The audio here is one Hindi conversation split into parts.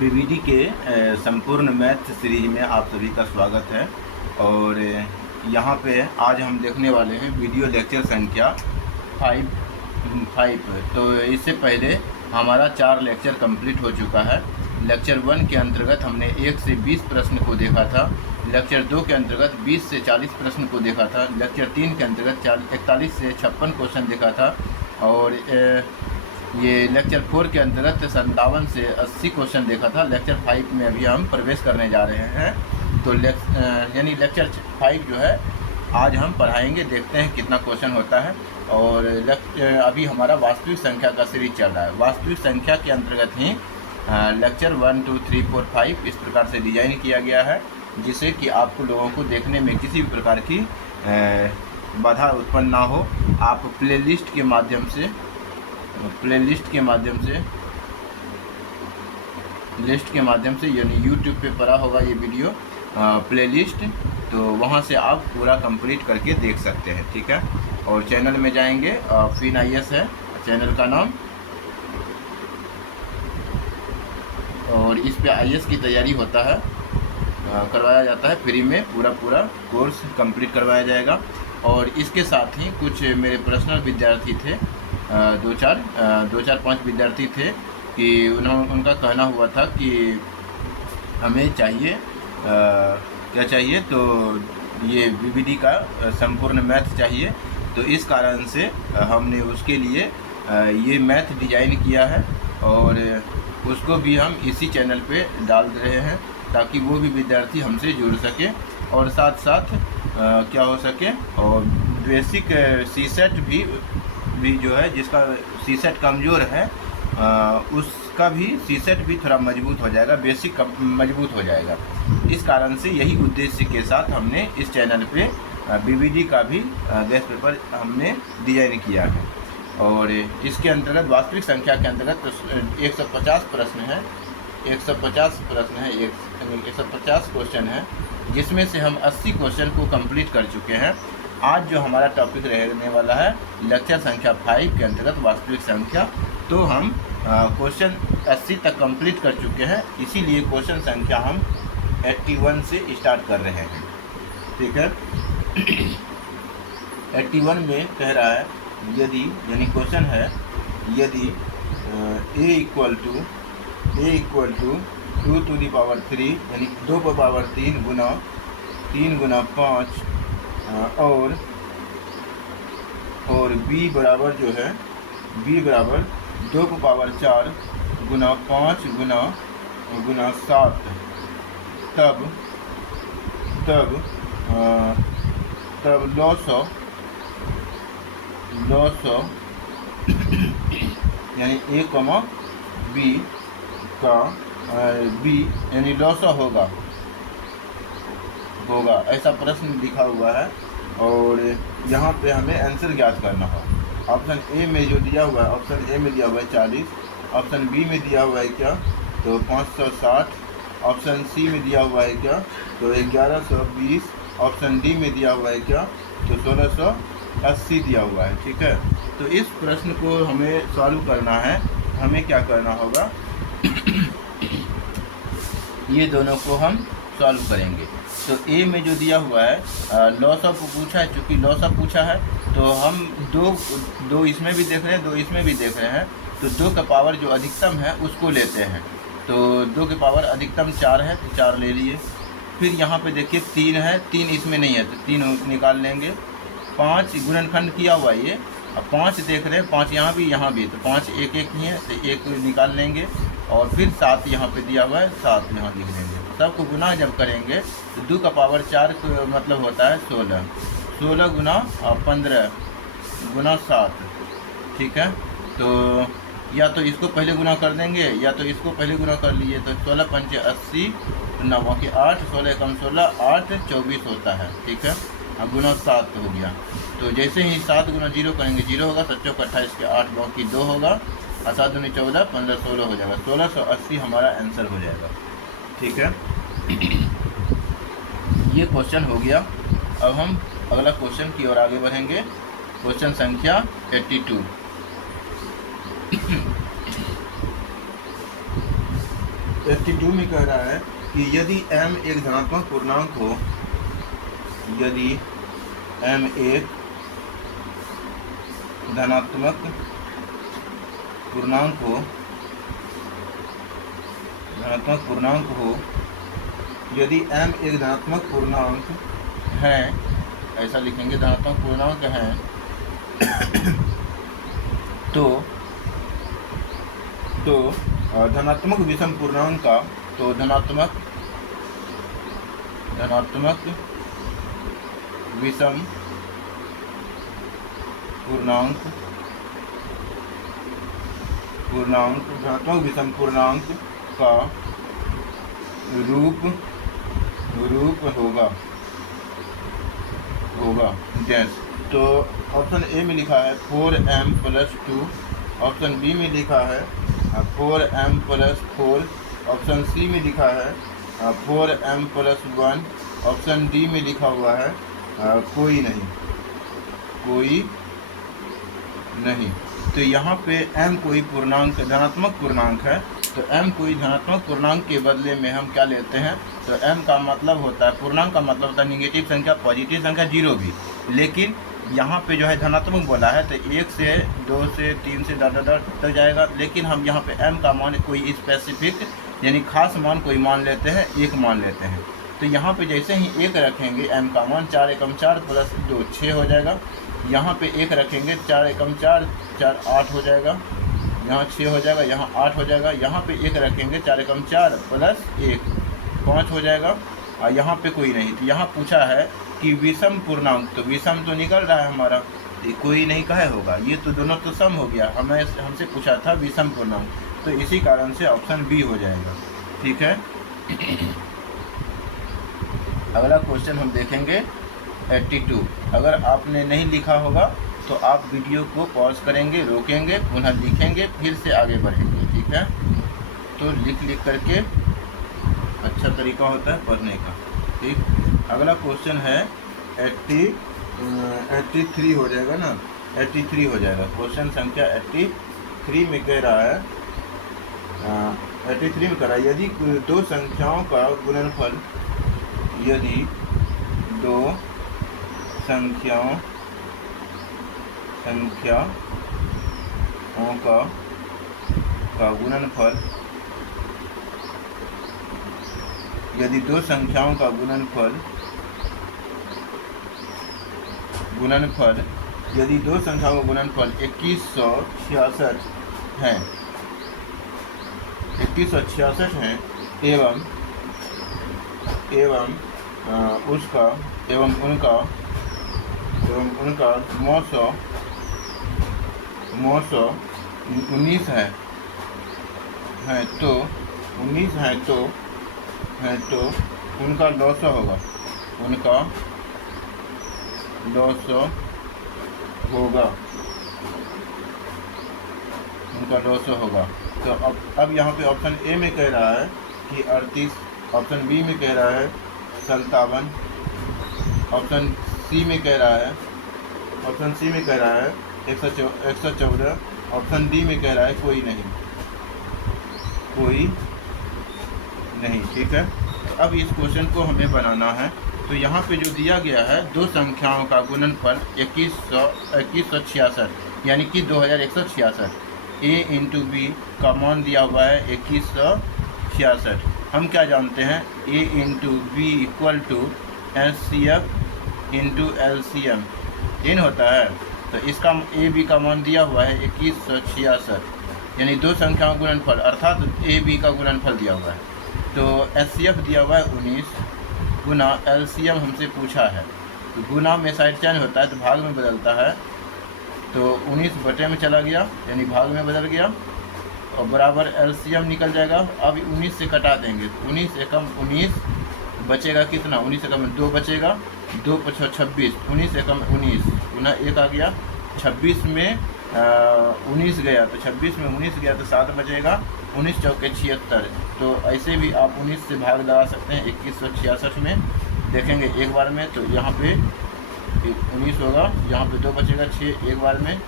बीबीडी के संपूर्ण मैथ सीरीज में आप सभी का स्वागत है। और यहाँ पे आज हम देखने वाले हैं वीडियो लेक्चर संख्या 5। तो इससे पहले हमारा 4 लेक्चर कंप्लीट हो चुका है। लेक्चर 1 के अंतर्गत हमने 1 से 20 प्रश्न को देखा था। लेक्चर 2 के अंतर्गत 20 से 40 प्रश्न को देखा था। लेक्चर 3 के अंतर्गत 41 से 56 क्वेश्चन देखा था। और ये लेक्चर 4 के अंतर्गत 57 से 80 क्वेश्चन देखा था। लेक्चर 5 में अभी हम प्रवेश करने जा रहे हैं। तो यानी लेक्चर 5 जो है आज हम पढ़ाएंगे, देखते हैं कितना क्वेश्चन होता है। और अभी हमारा वास्तविक संख्या का सीरीज चल रहा है। वास्तविक संख्या के अंतर्गत ही लेक्चर 1, 2, 3, 4, 5 इस प्रकार से डिजाइन किया गया है, जिससे कि आपको लोगों को देखने में किसी भी प्रकार की बाधा उत्पन्न ना हो। आप प्लेलिस्ट के माध्यम से यानी यूट्यूब पे पड़ा होगा ये वीडियो प्लेलिस्ट, तो वहाँ से आप पूरा कंप्लीट करके देख सकते हैं। ठीक है। और चैनल में जाएंगे, फिन IS है चैनल का नाम, और इस पे IS की तैयारी होता है, करवाया जाता है फ्री में। पूरा कोर्स कंप्लीट करवाया जाएगा। और इसके साथ ही कुछ मेरे पर्सनल विद्यार्थी थे, 2-4-5 विद्यार्थी थे कि उनका कहना हुआ था कि हमें चाहिए क्या चाहिए, तो ये BBD का संपूर्ण मैथ चाहिए। तो इस कारण से हमने उसके लिए ये मैथ डिजाइन किया है, और उसको भी हम इसी चैनल पे डाल रहे हैं ताकि वो भी विद्यार्थी हमसे जुड़ सके और साथ क्या हो सके। और बेसिक CSET भी जो है, जिसका CSET कमज़ोर है उसका भी CSET भी थोड़ा मजबूत हो जाएगा, बेसिक मजबूत हो जाएगा। इस कारण से यही उद्देश्य के साथ हमने इस चैनल पे BBD का भी गेस्ट पेपर हमने डिजाइन किया है। और इसके अंतर्गत वास्तविक संख्या के अंतर्गत 150 प्रश्न है, 150 क्वेश्चन है, जिसमें से हम 80 क्वेश्चन को कंप्लीट कर चुके हैं। आज जो हमारा टॉपिक रहने वाला है लेक्चर संख्या 5 के अंतर्गत वास्तविक संख्या, तो हम क्वेश्चन 80 तक कंप्लीट कर चुके हैं। इसीलिए क्वेश्चन संख्या हम 81 से स्टार्ट कर रहे हैं। ठीक है। 81 में कह रहा है, यदि यानी क्वेश्चन है, यदि a equal to 2 to the power 3 यानी 2 पर पावर 3 गुना 5 और b बराबर जो है, b बराबर 2 पर पावर 4 गुना 5 गुना 7, तब लॉसो यानी a, b का b यानी लॉसो होगा ऐसा प्रश्न लिखा हुआ है। और यहाँ पे हमें आंसर ज्ञात करना हो। ऑप्शन ए में जो दिया हुआ है, ऑप्शन ए में दिया हुआ है 40, ऑप्शन बी में दिया हुआ है क्या, तो 560, ऑप्शन सी में दिया हुआ है क्या, तो 1120, ऑप्शन डी में दिया हुआ है क्या, तो 1680 दिया हुआ है। ठीक है। तो इस प्रश्न को हमें सॉल्व करना है। हमें क्या करना होगा, ये दोनों को हम सॉल्व करेंगे। तो ए में जो दिया हुआ है लॉसो को पूछा है, चूँकि लॉसो पूछा है तो हम दो इसमें भी देख रहे हैं, 2 इसमें भी देख रहे हैं। तो 2 का पावर जो अधिकतम है उसको लेते हैं। तो 2 के पावर अधिकतम 4 है, तो 4 ले लिए। फिर यहाँ पे देखिए 3 है, 3 इसमें नहीं है तो 3 निकाल लेंगे। 5 गुणनखंड किया हुआ है ये, अब 5 देख रहे हैं, 5 यहाँ भी, तो 5 एक ही है, तो 1 निकाल लेंगे। और फिर 7 यहाँ पे दिया हुआ है, 7 यहाँ लिख लेंगे। सबको गुना जब करेंगे तो 2 का पावर 4 मतलब होता है 16 गुना 15 गुना 7। ठीक है। तो या तो इसको पहले गुना कर देंगे या तो इसको पहले गुना कर लीजिए। तो 16 पंचे 80, 9 के 8, 16 कम 16, 8 24 होता है। ठीक है। अब गुना 7 हो गया। तो जैसे ही 7 गुना 0 करेंगे 0 होगा, 7 चौक 28 के 8 बाकी 2 होगा, और 7 दूनी 14, 15 16 हो जाएगा। 1680 हमारा आंसर हो जाएगा। ठीक है। ये क्वेश्चन हो गया। अब हम अगला क्वेश्चन की ओर आगे बढ़ेंगे। क्वेश्चन संख्या 82। 82 में कह रहा है कि यदि m एक धनात्मक पूर्णांक हो, यदि m एक धनात्मक पूर्णांक हो, यदि m एक धनात्मक पूर्णांक है, ऐसा लिखेंगे धनात्मक पूर्णांक है, तो धनात्मक विषम पूर्णांक का, तो धनात्मक विषम पूर्णांक धनात्मक विषम पूर्णांक का रूप होगा जैसे, तो ऑप्शन ए में लिखा है 4m + 2, ऑप्शन बी में लिखा है 4m + 4, ऑप्शन सी में लिखा है 4m + 1, ऑप्शन डी में लिखा हुआ है कोई नहीं। तो यहाँ पे m कोई पूर्णांक धनात्मक पूर्णांक है, तो m कोई धनात्मक पूर्णांक के बदले में हम क्या लेते हैं, तो m का मतलब होता है, पूर्णांक का मतलब होता है निगेटिव संख्या, पॉजिटिव संख्या, जीरो भी। लेकिन यहाँ पे जो है धनात्मक बोला है तो 1 से 2 से 3 से तक जाएगा, लेकिन हम यहाँ पे m का मान कोई स्पेसिफिक यानी खास मान कोई मान लेते हैं, 1 मान लेते हैं। तो यहाँ पे जैसे ही 1 रखेंगे m का मान 4 एकम 4 + 2 6 हो जाएगा, यहाँ पे 1 रखेंगे 4 एकम 4 4 8 हो जाएगा, यहाँ 6 हो जाएगा, यहाँ 8 हो जाएगा, यहाँ पे 1 रखेंगे 4 एकम 4 + 1 5 हो जाएगा, और यहाँ पे कोई नहीं। तो यहाँ पूछा है कि विषम पूर्णांक, तो विषम तो निकल रहा है हमारा, तो कोई नहीं कहे होगा, ये तो दोनों तो सम हो गया, हमसे पूछा था विषम पूर्णांक, तो इसी कारण से ऑप्शन बी हो जाएगा। ठीक है, अगला क्वेश्चन हम देखेंगे 82। अगर आपने नहीं लिखा होगा तो आप वीडियो को पॉज करेंगे, रोकेंगे, पुनः लिखेंगे, फिर से आगे बढ़ेंगे। ठीक है, तो लिख करके अच्छा तरीका होता है पढ़ने का। ठीक, अगला क्वेश्चन है 83 हो जाएगा ना, 83 हो जाएगा। क्वेश्चन संख्या 83 में कह रहा है 83 में कह रहा है यदि दो संख्याओं का गुणनफल, यदि दो संख्याओं का गुणनफल, यदि दो संख्याओं का गुणनफल यदि दो संख्याओं का गुणनफल 2166 है, 2166 है, एवं उनका 19 है तो उनका 900 होगा, तो अब यहाँ पे ऑप्शन ए में कह रहा है कि 38, ऑप्शन बी में कह रहा है 57, ऑप्शन सी में कह रहा है 114, ऑप्शन डी में कह रहा है कोई नहीं। ठीक है, तो अब इस क्वेश्चन को हमें बनाना है। तो यहाँ पे जो दिया गया है दो संख्याओं का गुणनफल 2166 यानी कि 2166, a इंटू बी का मान दिया हुआ है 2166। हम क्या जानते हैं, a into B equal to HCF into LCM इन होता है। तो इसका a b का मान दिया हुआ है 2166 यानी दो संख्याओं का गुणनफल अर्थात a b का गुणनफल दिया हुआ है। तो HCF दिया हुआ है 19 गुना LCM हमसे पूछा है, तो गुना में साइड चेंज होता है तो भाग में बदलता है, तो 19 बटे में चला गया यानी भाग में बदल गया और बराबर LCM निकल जाएगा। अब 19 से कटा देंगे तो 19 एकम 19 बचेगा कितना, 19 एकम 2 बचेगा, 2 × 26, 19 एकम 19 गुना 1 आ गया, 26 में 19 गया तो 26 में 19 गया तो 7 बचेगा, 19 चौके 76। तो ऐसे भी आप 19 से भाग लगा सकते हैं 2166 में, देखेंगे एक बार में तो यहाँ पे 19 होगा, यहाँ पे 2 बचेगा 6, एक बार में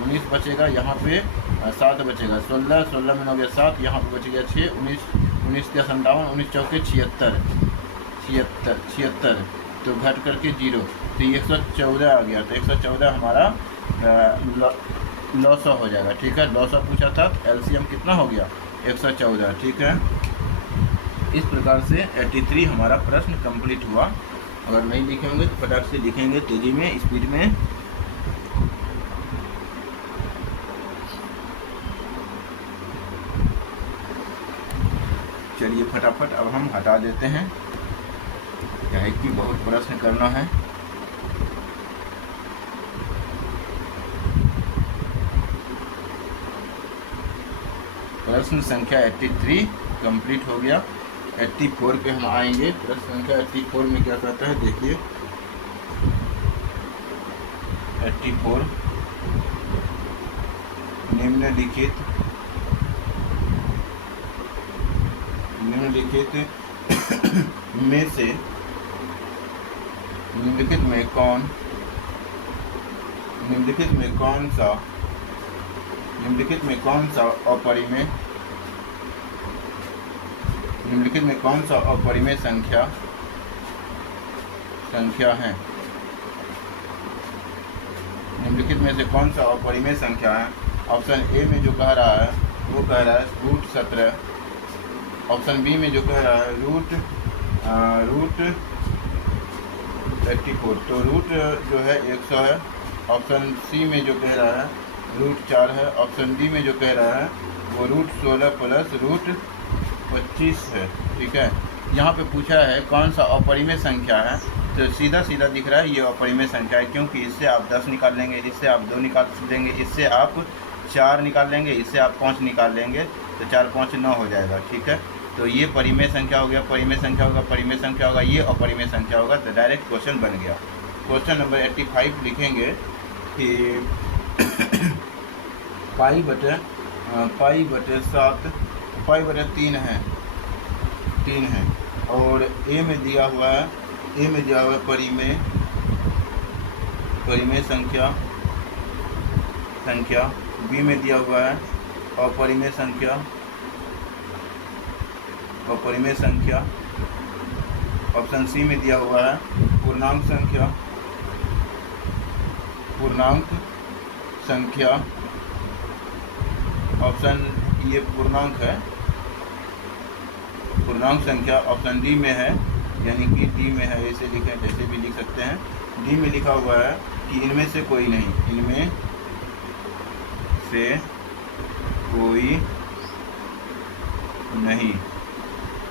19 बचेगा, यहाँ पे 7 बचेगा, 16 में 9 गया 7, यहाँ पे बच गया 6, 19 19 क्या 57, 19 चौके 76, 76 तो घट करके 0, तो ये 114 आ गया। तो 114 हमारा लॉस हो जाएगा। ठीक है, लॉस पूछा था, एलसीएम कितना हो गया 114। ठीक है, इस प्रकार से 83 हमारा प्रश्न कंप्लीट हुआ। अगर नहीं लिखे होंगे तो फटाक से लिखेंगे तेजी में, स्पीड में। चलिए फटाफट अब हम हटा देते हैं, क्या है कि बहुत प्रश्न करना है। प्रश्न संख्या 83 कंप्लीट हो गया। 84 पे हम आएंगे। प्रश्न संख्या 84 में क्या कहता है देखिए। 84 निम्नलिखित में से निम्नलिखित में कौन सा अपरिमेय संख्या है। निम्नलिखित में से कौन सा अपरिमेय संख्या है। ऑप्शन ए में जो कह रहा है वो कह रहा है √17। ऑप्शन बी में जो कह रहा है रूट 84, तो रूट जो है 100 है। ऑप्शन सी में जो कह रहा है √4 है। ऑप्शन डी में जो कह रहा है वो √16 प्लस √25 है। ठीक है, यहाँ पे पूछा है कौन सा अपरिमेय संख्या है, तो सीधा सीधा दिख रहा है ये अपरिमेय संख्या है, क्योंकि इससे आप 10 निकाल लेंगे, इससे आप 2 निकाल देंगे, इससे आप 4 निकाल लेंगे, इससे आप 5 निकाल लेंगे, तो 4 5 9 हो जाएगा। ठीक है, तो ये परिमेय संख्या हो गया, परिमेय संख्या होगा, ये अपरिमेय संख्या होगा। तो डायरेक्ट क्वेश्चन बन गया। क्वेश्चन नंबर 85 लिखेंगे कि पाई बटे 7 पाई बटे 3 है और ए में दिया हुआ है परिमेय संख्या, बी में दिया हुआ है अपरिमेय संख्या, ऑप्शन सी में दिया हुआ है पूर्णांक संख्या, ऑप्शन ये पूर्णांक संख्या ऑप्शन डी में है, यानी कि डी में है, ऐसे लिखें, जैसे भी लिख सकते हैं। डी में लिखा हुआ है कि इनमें से कोई नहीं।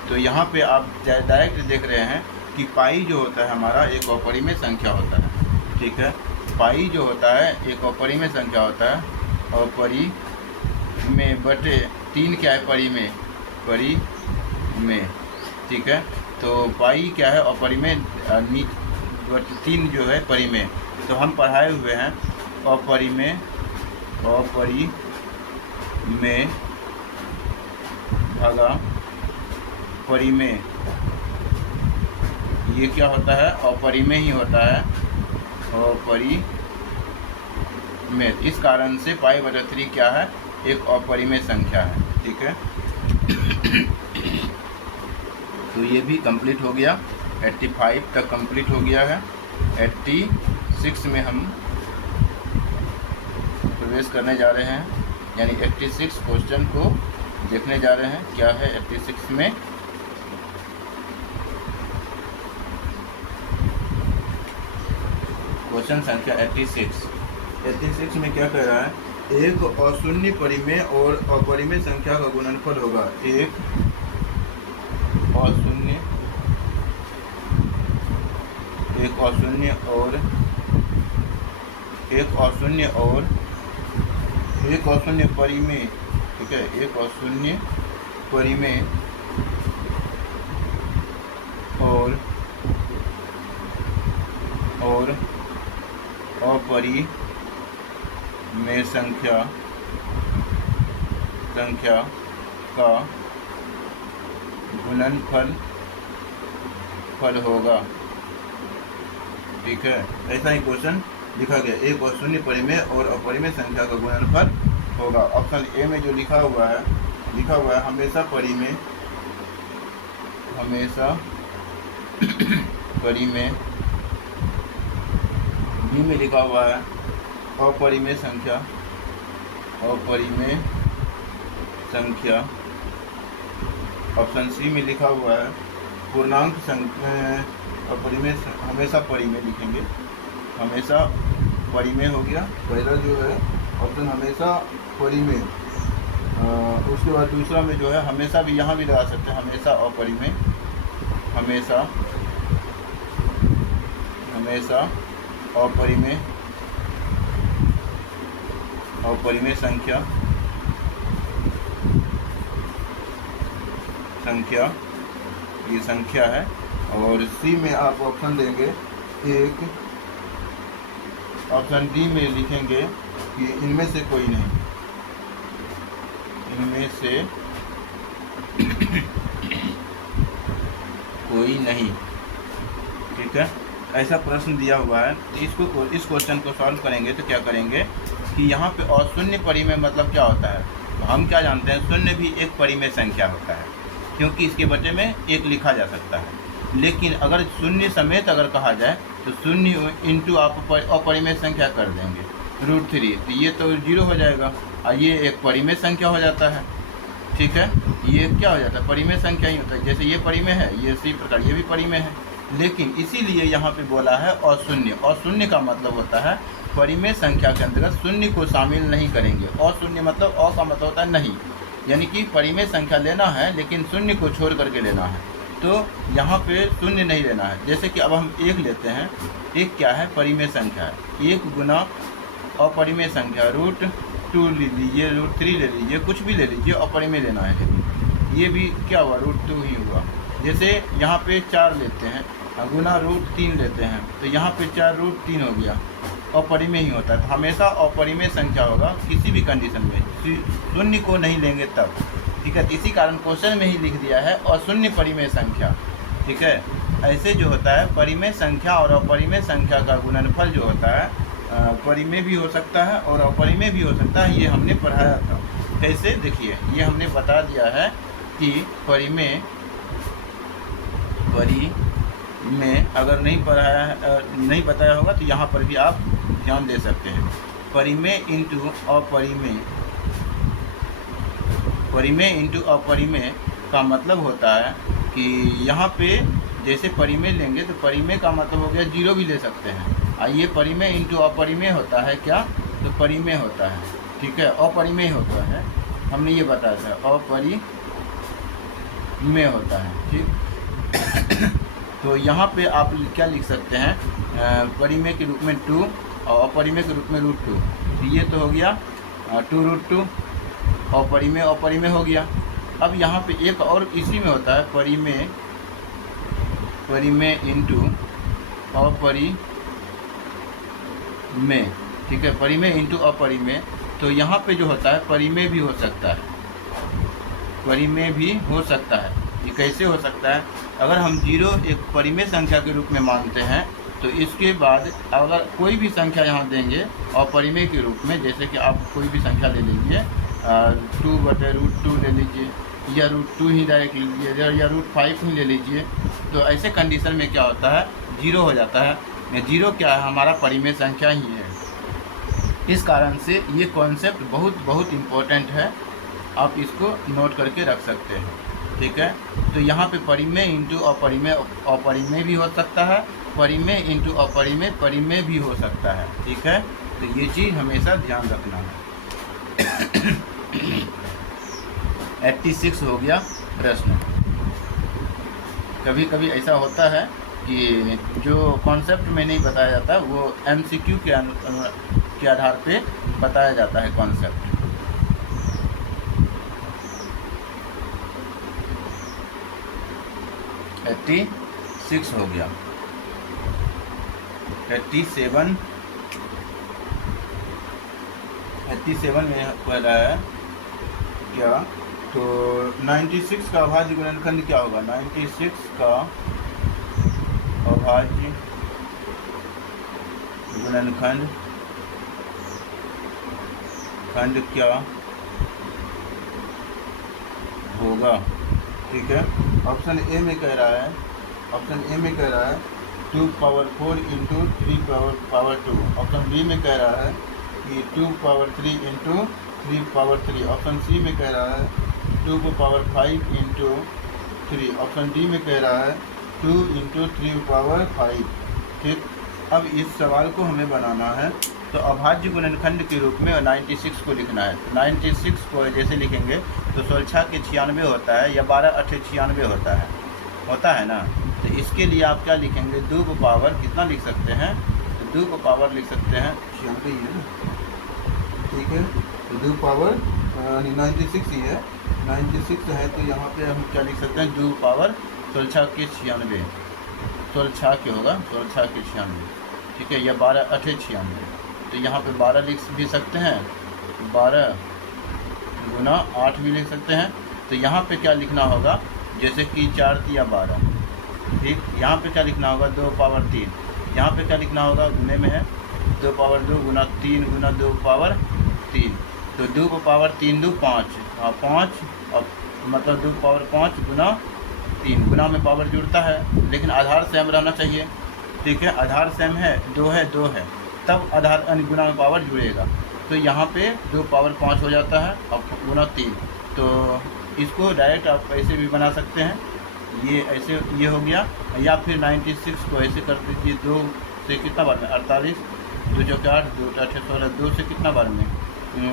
तो यहाँ पे आप डायरेक्ट देख रहे हैं कि पाई जो होता है हमारा एक अपरिमेय संख्या होता है। ठीक है, पाई जो होता है एक अपरिमेय संख्या होता है, और परिमेय बटे 3 क्या है परिमेय। ठीक है, तो पाई क्या है अपरिमेय, 3 जो है परिमेय। तो हम पढ़ाए हुए हैं अपरिमेय भागा परिमेय, ये क्या होता है अपरिमेय ही होता है, अपरिमेय। इस कारण से पाई बटा 3 क्या है एक अपरिमेय संख्या है। ठीक है, तो ये भी कंप्लीट हो गया। 85 तक कंप्लीट हो गया है। 86 में हम प्रवेश करने जा रहे हैं, यानी 86 क्वेश्चन को देखने जा रहे हैं। क्या है 86 में, क्वेश्चन संख्या 86 में क्या कह रहा है, एक अशून्य परिमेय और अपरिमेय संख्या का गुणनफल होगा। एक अशून्य परिमेय, ठीक है, एक अशून्य परिमेय और अपरिमेय संख्या का गुणनफल होगा। ठीक है, ऐसा ही क्वेश्चन लिखा गया, एक अशून्य परिमेय और अपरिमेय संख्या का गुणनफल होगा। ऑप्शन ए में जो लिखा हुआ है हमेशा परिमेय हमेशा परिमेय, बी में लिखा हुआ है अपरिमेय संख्या, अपरिमेय संख्या। ऑप्शन सी में लिखा हुआ है पूर्णांक संख्या, अपरिमेय, हमेशा परिमेय लिखेंगे, हमेशा परिमेय हो गया पहला जो है ऑप्शन, हमेशा परिमेय। उसके बाद दूसरा में जो है हमेशा भी यहाँ भी लगा सकते हैं, हमेशा अपरिमेय, हमेशा, हमेशा अपरिमेय, अपरिमेय संख्या, संख्या, ये संख्या है। और सी में आप ऑप्शन देंगे एक, ऑप्शन डी में लिखेंगे कि इनमें से कोई नहीं, इनमें से कोई नहीं। ठीक है, ऐसा प्रश्न दिया हुआ है। इसको, इस क्वेश्चन को सॉल्व करेंगे तो क्या करेंगे कि यहाँ पे अशून्य परिमेय मतलब क्या होता है, तो हम क्या जानते हैं, शून्य भी एक परिमेय संख्या होता है, क्योंकि इसके बटे में एक लिखा जा सकता है। लेकिन अगर शून्य समेत अगर कहा जाए तो शून्य इंटू आप अपरिमेय संख्या कर देंगे √3, तो ये तो 0 हो जाएगा और ये एक परिमेय संख्या हो जाता है। ठीक है, ये क्या हो जाता है, परिमेय संख्या ही होता है। जैसे ये परिमेय है, ये इसी प्रकार ये भी परिमेय है। लेकिन इसीलिए यहाँ पे बोला है अशून्य। अशून्य का मतलब होता है परिमेय संख्या के अंतर्गत शून्य को शामिल नहीं करेंगे। अशून्य मतलब अ का मतलब होता है नहीं, यानी कि परिमेय संख्या लेना है लेकिन शून्य को छोड़ करके लेना है। तो यहाँ पे शून्य नहीं लेना है। जैसे कि अब हम एक लेते हैं, एक क्या है, परिमेय संख्या है। एक गुना अपरिमेय संख्या √2 ले लीजिए, √3 ले लीजिए, कुछ भी ले लीजिए, अपरिमेय लेना है। लेकिन ये भी क्या हुआ, √2 ही हुआ। जैसे यहाँ पे 4 लेते हैं गुना √3 लेते हैं, तो यहाँ पे 4 √3 हो गया, अपरिमेय ही होता है। तो हमेशा अपरिमेय संख्या होगा किसी भी कंडीशन में, शून्य को नहीं लेंगे तब। ठीक है, इसी कारण क्वेश्चन में ही लिख दिया है अशून्य परिमेय संख्या। ठीक है, ऐसे जो होता है परिमेय संख्या और अपरिमेय संख्या का गुणनफल जो होता है परिमेय भी हो सकता है और अपरिमेय भी हो सकता है। ये हमने पढ़ाया था। कैसे, देखिए ये हमने बता दिया है कि परिमेय अगर नहीं पढ़ाया नहीं बताया होगा तो यहाँ पर भी आप ध्यान दे सकते हैं। परिमेय इंटू अपरिमेय, परिमेय इंटू अपरिमेय का मतलब होता है कि यहाँ पे जैसे परिमेय लेंगे तो परिमेय का मतलब हो गया 0 भी ले सकते हैं। और ये परिमेय इंटू अपरिमेय होता है क्या, तो परिमेय होता है। ठीक है, अपरिमेय होता है, हमने ये बताया था अपरिमेय होता है। ठीक तो यहाँ पे आप क्या लिख सकते हैं, परिमेय के रूप में 2 और अपरिमेय के रूप में √2। तो ये तो हो गया 2√2, अपरिमेय अपरिमेय हो गया। अब यहाँ पे एक और इसी में होता है परिमेय, परिमेय इंटू अपरिमेय। ठीक है, परिमेय इंटू अपरिमेय। तो यहाँ पे जो होता है परिमेय भी हो सकता है, परिमेय भी हो सकता है। ये कैसे हो सकता है, अगर हम 0 एक परिमेय संख्या के रूप में मानते हैं तो इसके बाद अगर कोई भी संख्या यहाँ देंगे अपरिमेय के रूप में, जैसे कि आप कोई भी संख्या ले लीजिए 2/√2 ले लीजिए या √2 ही डायरेक्ट ले लीजिए या √5 ही ले लीजिए, तो ऐसे कंडीशन में क्या होता है 0 हो जाता है। 0 क्या है, हमारा परिमेय संख्या ही है। इस कारण से ये कॉन्सेप्ट बहुत इम्पोर्टेंट है, आप इसको नोट करके रख सकते हैं। ठीक है, तो यहाँ पे परिमेय इंटू अपरिमेय, अपरिमेय भी हो सकता है, परिमेय इंटू अपरिमेय, परिमेय भी हो सकता है। ठीक है, तो ये चीज़ हमेशा ध्यान रखना है। 86 हो गया प्रश्न। कभी कभी ऐसा होता है कि जो कॉन्सेप्ट में नहीं बताया जाता वो MCQ के आधार पे बताया जाता है कॉन्सेप्ट। एट्टी 6 हो गया। 87 में पहला है क्या, तो 96 का अभाज्य गुणनखंड क्या होगा, 96 का अभाज्य गुणनखंड क्या होगा। ठीक है। ऑप्शन ए में कह रहा है, ऑप्शन ए में कह रहा है 2 power 4 into 3 power 2। Option B में कह रहा है कि 2 power 3 into 3 power 3। Option C में कह रहा है 2 पावर 5 इंटू 3। ऑप्शन डी में कह रहा है 2 इंटू 3 पावर 5। ठीक, अब इस सवाल को हमें बनाना है, तो अभाज्य गुणनखंड के रूप में 96 को लिखना है। तो 96 को जैसे लिखेंगे तो 16 के 96 होता है या 12 8 96 होता है ना। तो इसके लिए आप क्या लिखेंगे, 2 को पावर कितना लिख सकते हैं, तो 2 को पावर लिख सकते हैं 96 ही है ना, ठीक है। तो 2 पावर 96 ही है, 96 है, तो यहाँ पे हम क्या लिख सकते हैं, 2 पावर 16 के 96, 16 के होगा 16 के 96, ठीक है, या 12 8 96। तो यहाँ पे 12 लिख भी सकते हैं, 12 गुना 8 भी लिख सकते हैं। तो यहाँ पे क्या लिखना होगा, जैसे कि 4 दिया 12, ठीक। यहाँ पे क्या लिखना होगा, 2 पावर 3। यहाँ पे क्या लिखना होगा, गुने में है 2 पावर 2 गुना 3 गुना 2 पावर 3। तो 2 को पावर 3 2 5, हाँ 5, और मतलब 2 पावर 5 गुना 3। गुना में पावर जुड़ता है, लेकिन आधार सेम रहना चाहिए, ठीक है। आधार सेम है, 2 है 2 है, तब आधार गुना में पावर जुड़ेगा। तो यहाँ पे 2 पावर 5 हो जाता है और गुना 3। तो इसको डायरेक्ट आप ऐसे भी बना सकते हैं, ये ऐसे ये हो गया, या फिर 96 को ऐसे कर दीजिए, 2 से कितना बार में 48, 2 चौके 8, 2 8 16, 2 से कितना बार में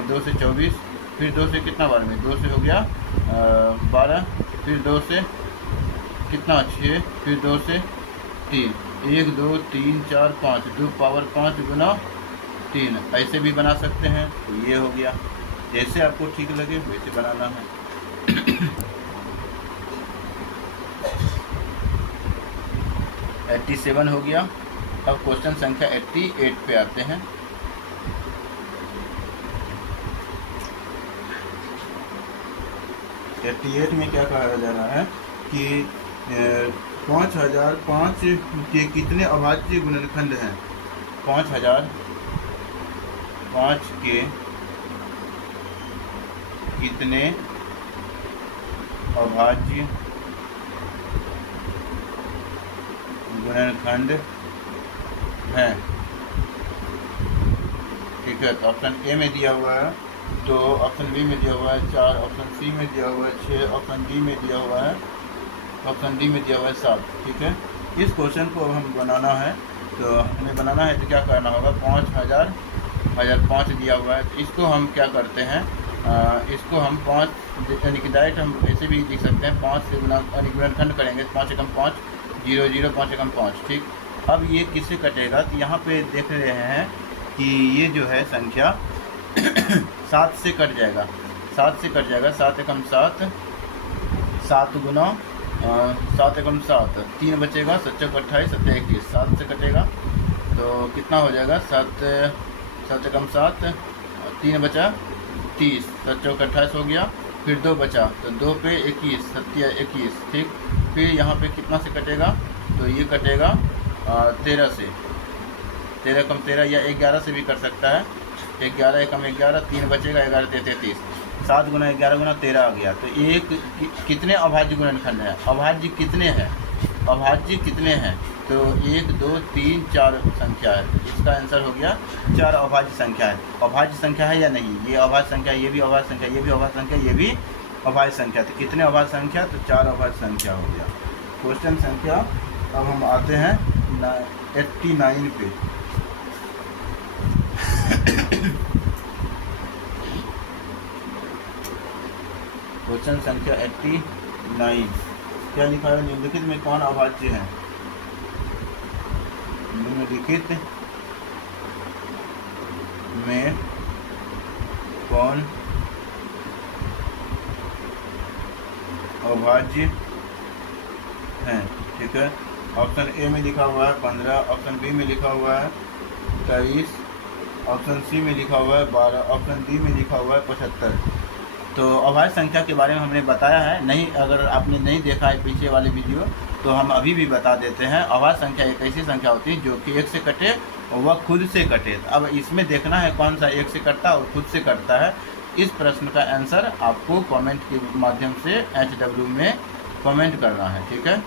2 से 24, फिर 2 से कितना बार में 2 से हो गया 12, फिर 2 से कितना 6, फिर 2 से 3, 1 2 3 4 5, 2 पावर 5 गुना 3, ऐसे भी बना सकते हैं। तो ये हो गया, जैसे आपको ठीक लगे वैसे बनाना है। 87 हो गया। अब क्वेश्चन संख्या 88 पे आते हैं। में क्या कहा जा रहा है कि 5005 के कितने अभाज्य गुणनखंड हैं। 5005 के कितने अभाज्य गुणनखंड हैं, ठीक है। तो ऑप्शन ए में दिया हुआ है 2, ऑप्शन बी में दिया हुआ है 4, ऑप्शन सी में दिया हुआ है 6, ऑप्शन डी में दिया हुआ है, ऑप्शन डी में दिया हुआ है 7, ठीक है। इस क्वेश्चन को हम बनाना है, तो हमें बनाना है तो क्या करना होगा, 5005 दिया हुआ है, तो इसको हम क्या करते हैं, इसको हम 5 यानी कि डायरेक्ट हम ऐसे भी लिख सकते हैं, 5 से गुणनखंड करेंगे, 5 एकम 5 0 0 5 एकम 5, ठीक। अब ये किससे कटेगा, तो यहाँ पे देख रहे हैं कि ये जो है संख्या 7 से कट जाएगा, 7 से कट जाएगा, 7 एकम 7, 7 गुना 7 एकम 7, 3 बचेगा, 7 चौक 28, 7 21, 7 से कटेगा तो कितना हो जाएगा, 7 एकम 7, 3 बचा 30, 7 चौक 28 हो गया, फिर 2 बचा तो 2 पे 21, 7 21, ठीक। फिर यहाँ पे कितना से कटेगा, तो ये कटेगा 13 से, 13 कम 13 या 11 से भी कर सकता है, 11 एकम 11, 3 बचेगा, 11 33, 7 गुना 11 गुना 13 आ गया। तो एक कितने अभाज्य गुणनखंड है, अभाज्य कितने हैं, अभाज्य कितने हैं, तो 1 2 3 4 संख्या है, इसका आंसर हो गया 4 अभाज्य संख्या है। अभाज्य संख्या है या नहीं, ये अभाज्य संख्या, ये भी अभाज्य संख्या, ये भी अभाज्य संख्या, ये भी अभाज्य संख्या। तो कितने अभाज्य संख्या, तो 4 अभाज्य संख्या हो गया। क्वेश्चन संख्या अब हम आते हैं 89 पे। क्वेश्चन संख्या 89 क्या लिखा है, निम्नलिखित में कौन अभाज्य है, निम्नलिखित में कौन अभाज्य है, ठीक है। ऑप्शन ए में लिखा हुआ है 15, ऑप्शन बी में लिखा हुआ है 23, ऑप्शन सी में लिखा हुआ है 12, ऑप्शन डी में लिखा हुआ है 75। तो अभाज्य संख्या के बारे में हमने बताया है, नहीं अगर आपने नहीं देखा है पीछे वाले वीडियो तो हम अभी भी बता देते हैं। अभाज्य संख्या एक ऐसी संख्या होती है जो कि 1 से कटे और वह खुद से कटे। अब इसमें देखना है कौन सा 1 से कटता है और खुद से कटता है। इस प्रश्न का आंसर आपको कमेंट के माध्यम से HW में कमेंट करना है, ठीक है,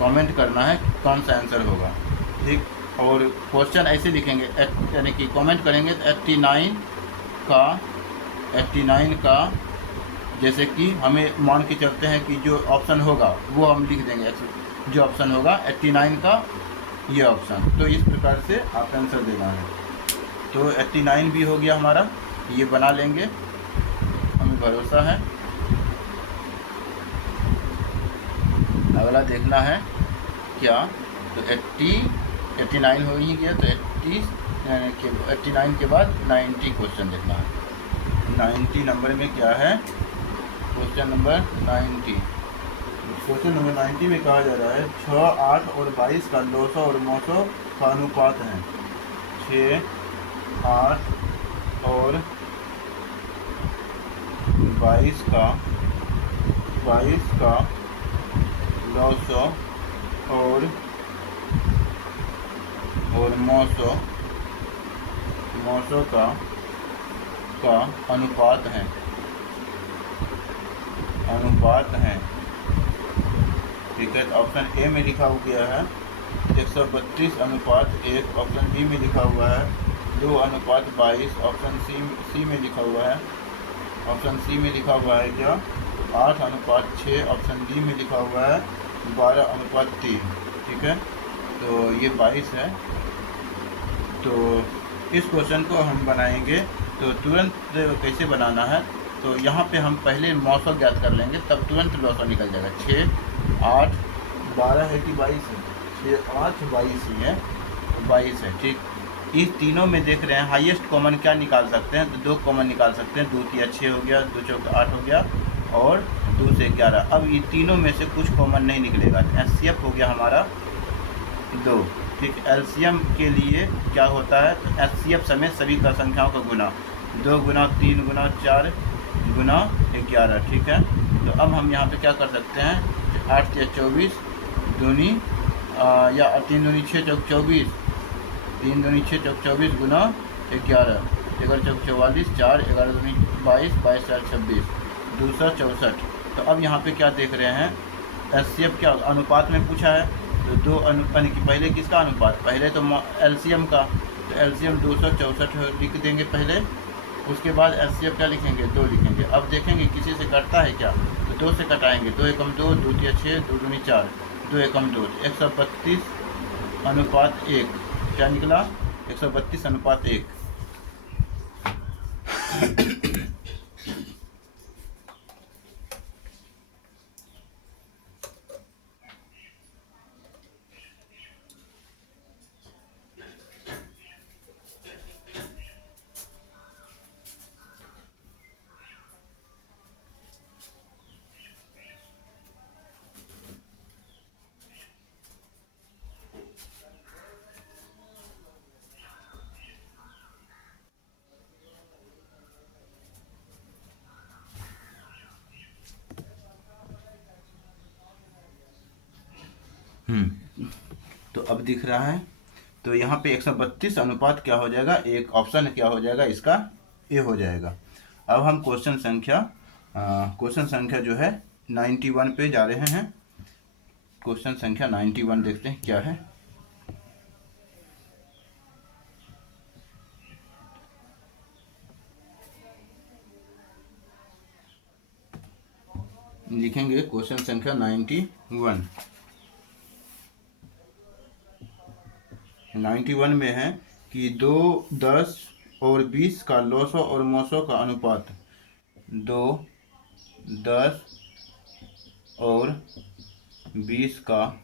कमेंट करना है कौन सा आंसर होगा, ठीक। और क्वेश्चन ऐसे लिखेंगे, यानी कि कमेंट करेंगे तो 89 का जैसे कि हमें मान के चलते हैं कि जो ऑप्शन होगा वो हम लिख देंगे, जो ऑप्शन होगा 89 का ये ऑप्शन। तो इस प्रकार से आप आंसर देना है। तो 89 भी हो गया हमारा, ये बना लेंगे, हमें भरोसा है। अगला देखना है क्या, तो 89 हो ही गया, तो 89 के बाद 90 क्वेश्चन देखना है। 90 नंबर में क्या है, क्वेश्चन नंबर 90। क्वेश्चन नंबर 90 में कहा जा रहा है 6, 8 और 22 का 200 और 900 का अनुपात है। 6, 8 और 22 का 900 और 900 का अनुपात है, ठीक है। तो ऑप्शन ए में लिखा हो गया है 132 अनुपात 1, ऑप्शन बी में लिखा हुआ है 2 अनुपात 22, ऑप्शन सी में लिखा हुआ है, ऑप्शन सी में लिखा हुआ है क्या 8 अनुपात 6, ऑप्शन डी में लिखा हुआ है 12 अनुपात 3, ठीक है। तो ये 22 है। तो इस क्वेश्चन को हम बनाएंगे, तो तुरंत कैसे बनाना है, तो यहाँ पे हम पहले 900 ज्ञात कर लेंगे, तब तुरंत 900 निकल जाएगा। 6, 8, 12 है कि 22 है, 6, 8, 22 ही है, 22 है, ठीक। इस तीनों में देख रहे हैं हाईएस्ट कॉमन क्या निकाल सकते हैं, तो 2 कॉमन निकाल सकते हैं, 2 तिया 6 हो गया, 2 चौका 8 हो गया और 2 से 11। अब ये तीनों में से कुछ कॉमन नहीं निकलेगा, एचसीएफ हो गया हमारा 2, ठीक। एलसीएम के लिए क्या होता है, तो एचसीएफ समेत सभी का संख्याओं का गुना, 2 गुना 3 गुना 4 गुना 11, ठीक है। तो अब हम यहाँ पे क्या कर सकते हैं, 8 या 24 दूनी या 3 दूनी 6 चौक 24, 3 दूनी 6 चौक 24 गुना 11, 11 चौक 44, 4 11 दूनी 22, 22 4 26, 264। तो अब यहाँ पे क्या देख रहे हैं, एचसीएफ क्या अनुपात में पूछा है, तो 2 अनुपात कि पहले किसका अनुपात, पहले तो एलसीएम का, तो एलसीएम 264 लिख देंगे पहले, उसके बाद एचसीएफ क्या लिखेंगे, 2 लिखेंगे। अब देखेंगे किसी से कटता है क्या, तो 2 से कटाएंगे, 2 एकम 2, 2 तिया 6, 2 दूनी 4, 2 एकम 2, 132 अनुपात 1, क्या निकला 132 अनुपात 1। तो अब दिख रहा है, तो यहाँ पे 132 अनुपात क्या हो जाएगा, एक ऑप्शन क्या हो जाएगा इसका, ए हो जाएगा। अब हम क्वेश्चन संख्या जो है 91 पे जा रहे हैं। क्वेश्चन संख्या 91 देखते हैं क्या है। लिखेंगे क्वेश्चन संख्या 91 में है कि 2, 10 और 20 का 900 और 900 का अनुपात, 2, 10 और 20 का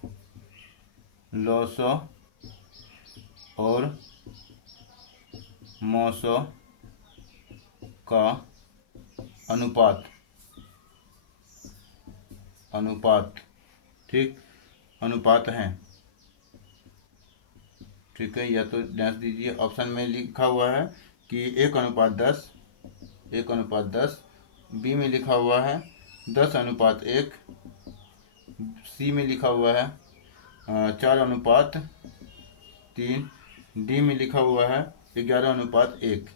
900 और 900 का अनुपात, ठीक, अनुपात है, ठीक है। या तो डैश दीजिए, ऑप्शन में लिखा हुआ है कि 1:10, बी में लिखा हुआ है 10:1, सी में लिखा हुआ है 4:3, डी में लिखा हुआ है 11:1,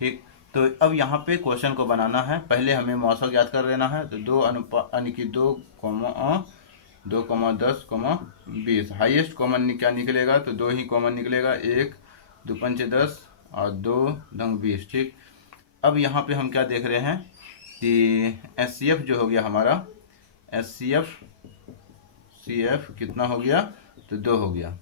ठीक। तो अब यहाँ पे क्वेश्चन को बनाना है। पहले हमें मौसम याद कर लेना है। तो 2 अनुपात यानी कि 2,10,20 हाईएस्ट कॉमन क्या निकलेगा, तो 2 ही कॉमन निकलेगा। 1 2 5 10 और 2 ढंग 20। ठीक, अब यहाँ पे हम क्या देख रहे हैं कि SCF जो हो गया हमारा, SCF CF कितना हो गया, तो 2 हो गया।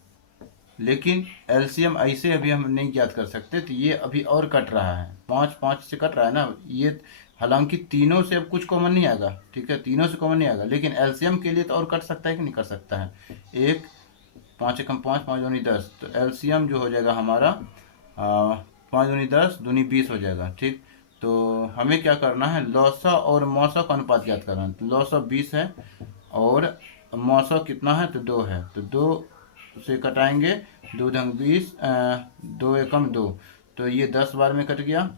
लेकिन LCM ऐसे अभी हम नहीं याद कर सकते, तो ये अभी और कट रहा है, 5 5 से कट रहा है ना ये। हालांकि तीनों से अब कुछ कॉमन नहीं आएगा, ठीक है, तीनों से कॉमन नहीं आएगा, लेकिन LCM के लिए तो और कट सकता है कि नहीं कर सकता है। 1 5 एकम 5 5 दूनी 10, तो LCM जो हो जाएगा हमारा 5 दूनी 10 दूनी 20 हो जाएगा। ठीक, तो हमें क्या करना है, लौसा और मौसा का अनुपात याद करना है। तो लौसा 20 है और मौसा कितना है, तो 2 है। तो 2 से कटाएंगे, 2 ढंग 20, 2 एकम 2, तो ये 10 बार में कट गया,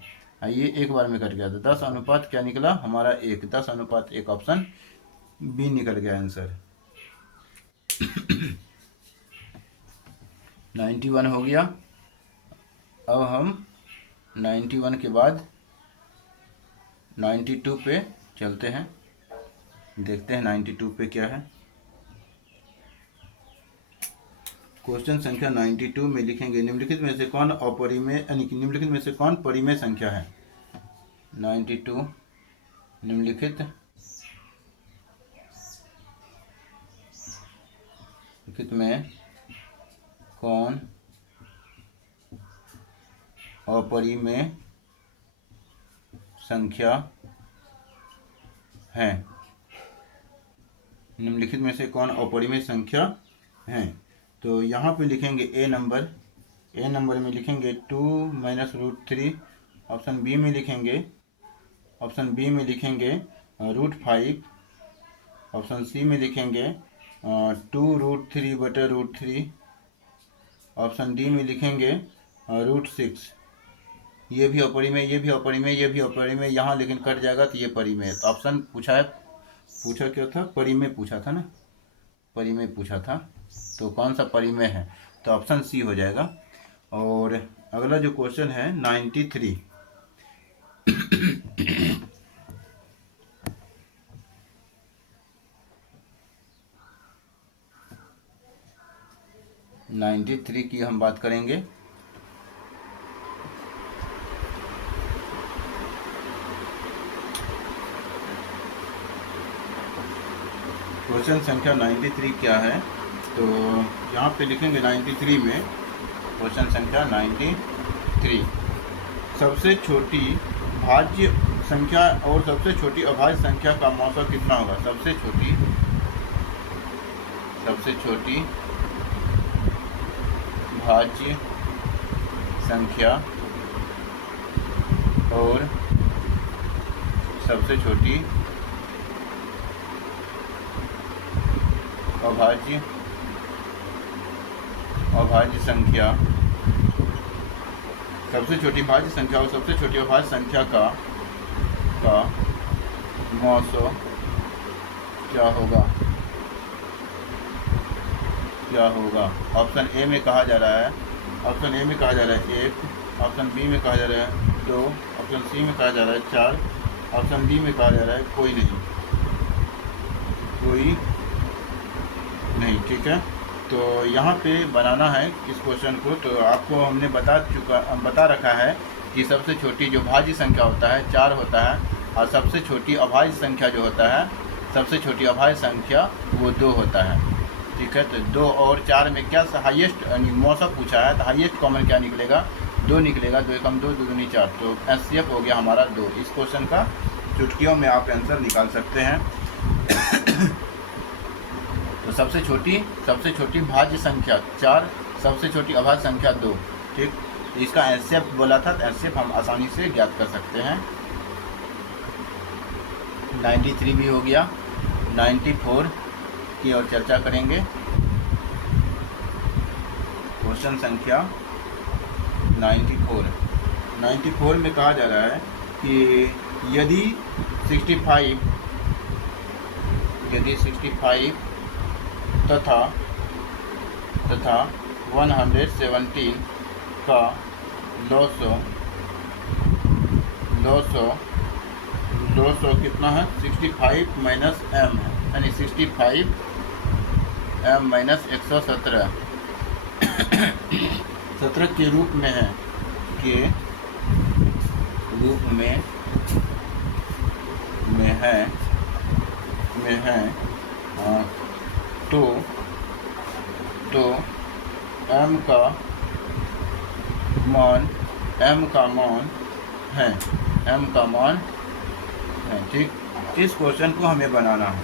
ये 1 बार में कट गया। तो 10 अनुपात क्या निकला हमारा 1, 10 अनुपात 1, ऑप्शन बी निकल गया आंसर। 91 हो गया। अब हम 91 के बाद 92 पे चलते हैं, देखते हैं 92 पे क्या है। क्वेश्चन संख्या 92 में लिखेंगे, निम्नलिखित में से कौन अपरिमेय यानी कि निम्नलिखित में से कौन परिमेय संख्या है। 92 निम्नलिखित में कौन अपरिमेय संख्या है। निम्नलिखित में से कौन अपरिमेय संख्या है। तो यहाँ पे लिखेंगे ए नंबर में लिखेंगे 2 - √3। ऑप्शन बी में लिखेंगे √5। ऑप्शन सी में लिखेंगे 2√3/√3। ऑप्शन डी में लिखेंगे √6। ये भी अपरिमेय, ये भी अपरिमेय, ये भी अपरिमेय, यहाँ लेकिन कट जाएगा तो ये परिमेय। तो ऑप्शन पूछा क्या था, परिमेय पूछा था ना, परिमेय पूछा था, तो कौन सा परिमेय है, तो ऑप्शन सी हो जाएगा। और अगला जो क्वेश्चन है 93 93 की हम बात करेंगे। क्वेश्चन संख्या 93 क्या है, तो यहाँ पे लिखेंगे 93 में क्वेश्चन संख्या 93, सबसे छोटी भाज्य संख्या और सबसे छोटी अभाज्य संख्या का मौसा कितना होगा। सबसे छोटी भाज्य संख्या और सबसे छोटी अभाज्य संख्या, सबसे छोटी भाज्य संख्या और सबसे छोटी अभाज्य संख्या का मौसा क्या होगा। ऑप्शन ए में कहा जा रहा है, 1, ऑप्शन बी में कहा जा रहा है 2, ऑप्शन सी में कहा जा रहा है 4, ऑप्शन डी में कहा जा रहा है कोई नहीं। ठीक है, तो यहाँ पे बनाना है इस क्वेश्चन को। तो आपको हमने बता रखा है कि सबसे छोटी जो भाज्य संख्या होता है 4 होता है, और सबसे छोटी अभाज्य संख्या जो होता है, सबसे छोटी अभाज्य संख्या वो 2 होता है। ठीक है, तो 2 और 4 में क्या हाईएस्ट मौसा पूछा है, तो हाईएस्ट कॉमन क्या निकलेगा, 2 निकलेगा। 2 एकम 2 दूनी 4, तो SCF हो गया हमारा 2। इस क्वेश्चन का चुटकियों में आप आंसर निकाल सकते हैं। तो सबसे छोटी भाज्य संख्या 4, सबसे छोटी अभाज्य संख्या 2। ठीक, इसका SCF बोला था, तो SCF हम आसानी से ज्ञात कर सकते हैं। 93 भी हो गया। 94 की और चर्चा करेंगे। क्वेश्चन संख्या 94 में कहा जा रहा है कि यदि 65 तथा 117 का लॉसो 200 कितना है 65 माइनस m है, यानी 65 m माइनस 117 17 के रूप में है, के रूप में है तो m का मान है, ठीक। इस क्वेश्चन को हमें बनाना है।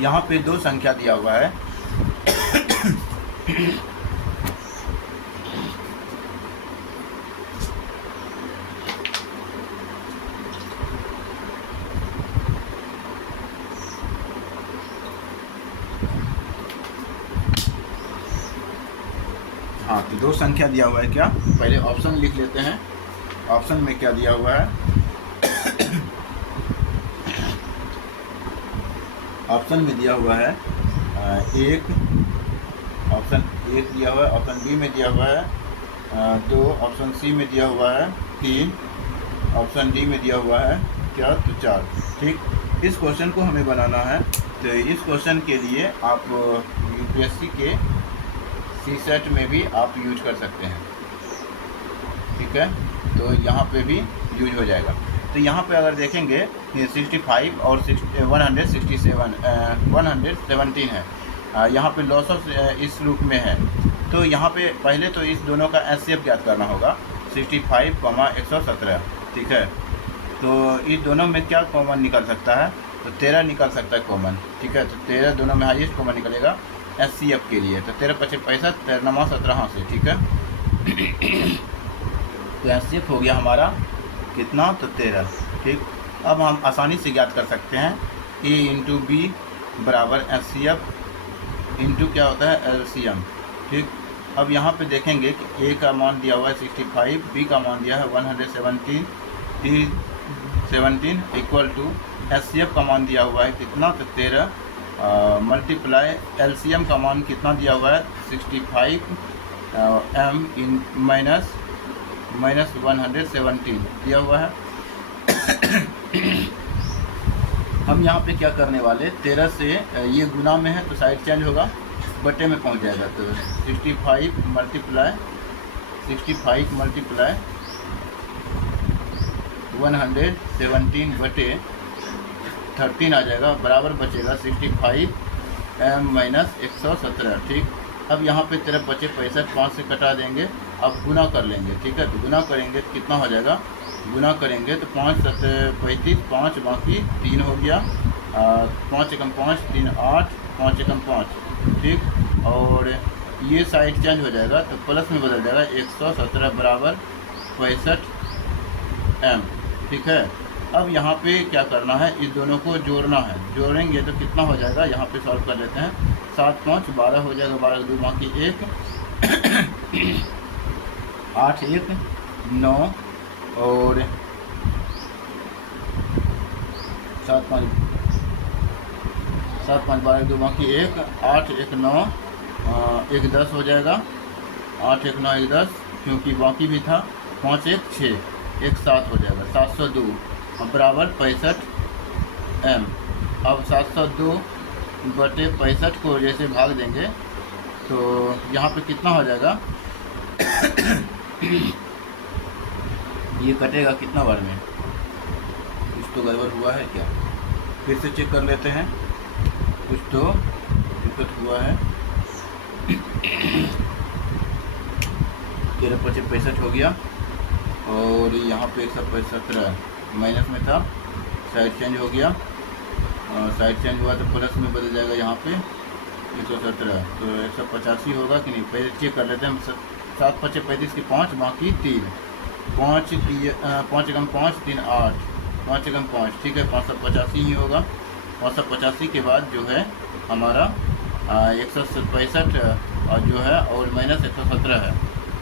यहाँ पे दो संख्या दिया हुआ है हाँ, तो दो संख्या दिया हुआ है। क्या, पहले ऑप्शन लिख लेते हैं। ऑप्शन में क्या दिया हुआ है, ऑप्शन में दिया हुआ है ऑप्शन एक दिया हुआ है, ऑप्शन बी में दिया हुआ है 2, ऑप्शन सी में दिया हुआ है 3, ऑप्शन डी में दिया हुआ है क्या, तो 4, ठीक। इस क्वेश्चन को हमें बनाना है। तो इस क्वेश्चन के लिए आप यूपीएससी के सीसेट में भी आप यूज कर सकते हैं, ठीक है। तो यहाँ पे भी यूज हो जाएगा। तो यहाँ पे अगर देखेंगे 65 और 117 है, यहाँ पे लॉस ऑफ इस रूप में है। तो यहाँ पे पहले तो इस दोनों का एचसीएफ ज्ञात करना होगा, 65, 117, ठीक है। तो इस दोनों में क्या कॉमन निकल सकता है, तो 13 निकल सकता है कॉमन, ठीक है। तो 13 दोनों में हाईएस्ट कॉमन निकलेगा एचसीएफ के लिए। तो 13 × 5 = 13, 9 = 17 से, ठीक है। तो एचसीएफ हो गया हमारा कितना, तो 13, ठीक। अब हम आसानी से ज्ञात कर सकते हैं A × B बराबर एचसीएफ इंटू क्या होता है एलसीएम, ठीक। अब यहाँ पे देखेंगे कि A का मान दिया हुआ है 65, B का मान दिया है 117, D17 इक्वल टू एचसीएफ का मान दिया हुआ है कितना, तो 13 मल्टीप्लाई एलसीएम का मान कितना दिया हुआ है 65 m माइनस 117 दिया हुआ है। हम यहाँ पे क्या करने वाले, 13 से ये गुना में है तो साइड चेंज होगा, बटे में पहुँच जाएगा। तो 65 मल्टीप्लाई 117 बटे 13 आ जाएगा, बराबर बचेगा 65 m माइनस 117, ठीक। अब यहाँ पे 13 × 5 = 65, 5 से कटा देंगे, अब गुना कर लेंगे, ठीक है। तो गुना करेंगे तो कितना हो जाएगा, गुना करेंगे तो 5 × 7 = 35, 5 बाकी 3 हो गया, 5 × 5 = 3, 8, 5 × 5, ठीक। और ये साइड चेंज हो जाएगा तो प्लस में बदल जाएगा, 117 बराबर 65 m, ठीक है। अब यहाँ पे क्या करना है, इस दोनों को जोड़ना है। जोड़ेंगे तो कितना हो जाएगा, यहाँ पे सॉल्व कर लेते हैं। 7 × 5 = 12 हो जाएगा, 12 × 2 बाकी 1, 8 × 1 = 9 और 7 × 5 12 × 2 बाकी 1, 8 × 1 = 9, 1 10 हो जाएगा, 8 × 1 = 9, 1 10, क्योंकि बाकी भी था, 5 × 1 = 6, 1 7 हो जाएगा, 702 बराबर 65 m। अब 702 बटे 65 को जैसे भाग देंगे तो यहाँ पे कितना हो जाएगा ये कटेगा कितना बार में, कुछ तो गड़बड़ हुआ है क्या, फिर से चेक कर लेते हैं, कुछ तो दिक्कत हुआ है। 13 × 5 = 65 हो गया, और यहाँ पे 175 माइनस में था, साइड चेंज हो गया, साइड चेंज हुआ तो प्लस में बदल जाएगा, यहाँ पे 117 तो 185 होगा कि नहीं, पहले चेक कर लेते हैं। 7 × 5 = 35 की 5 बाकी 3, 5 × 5 = 3, 8, 5 × 5, ठीक है, 585 ही होगा। 585 के बाद जो है हमारा 165 और जो है और माइनस 117 है,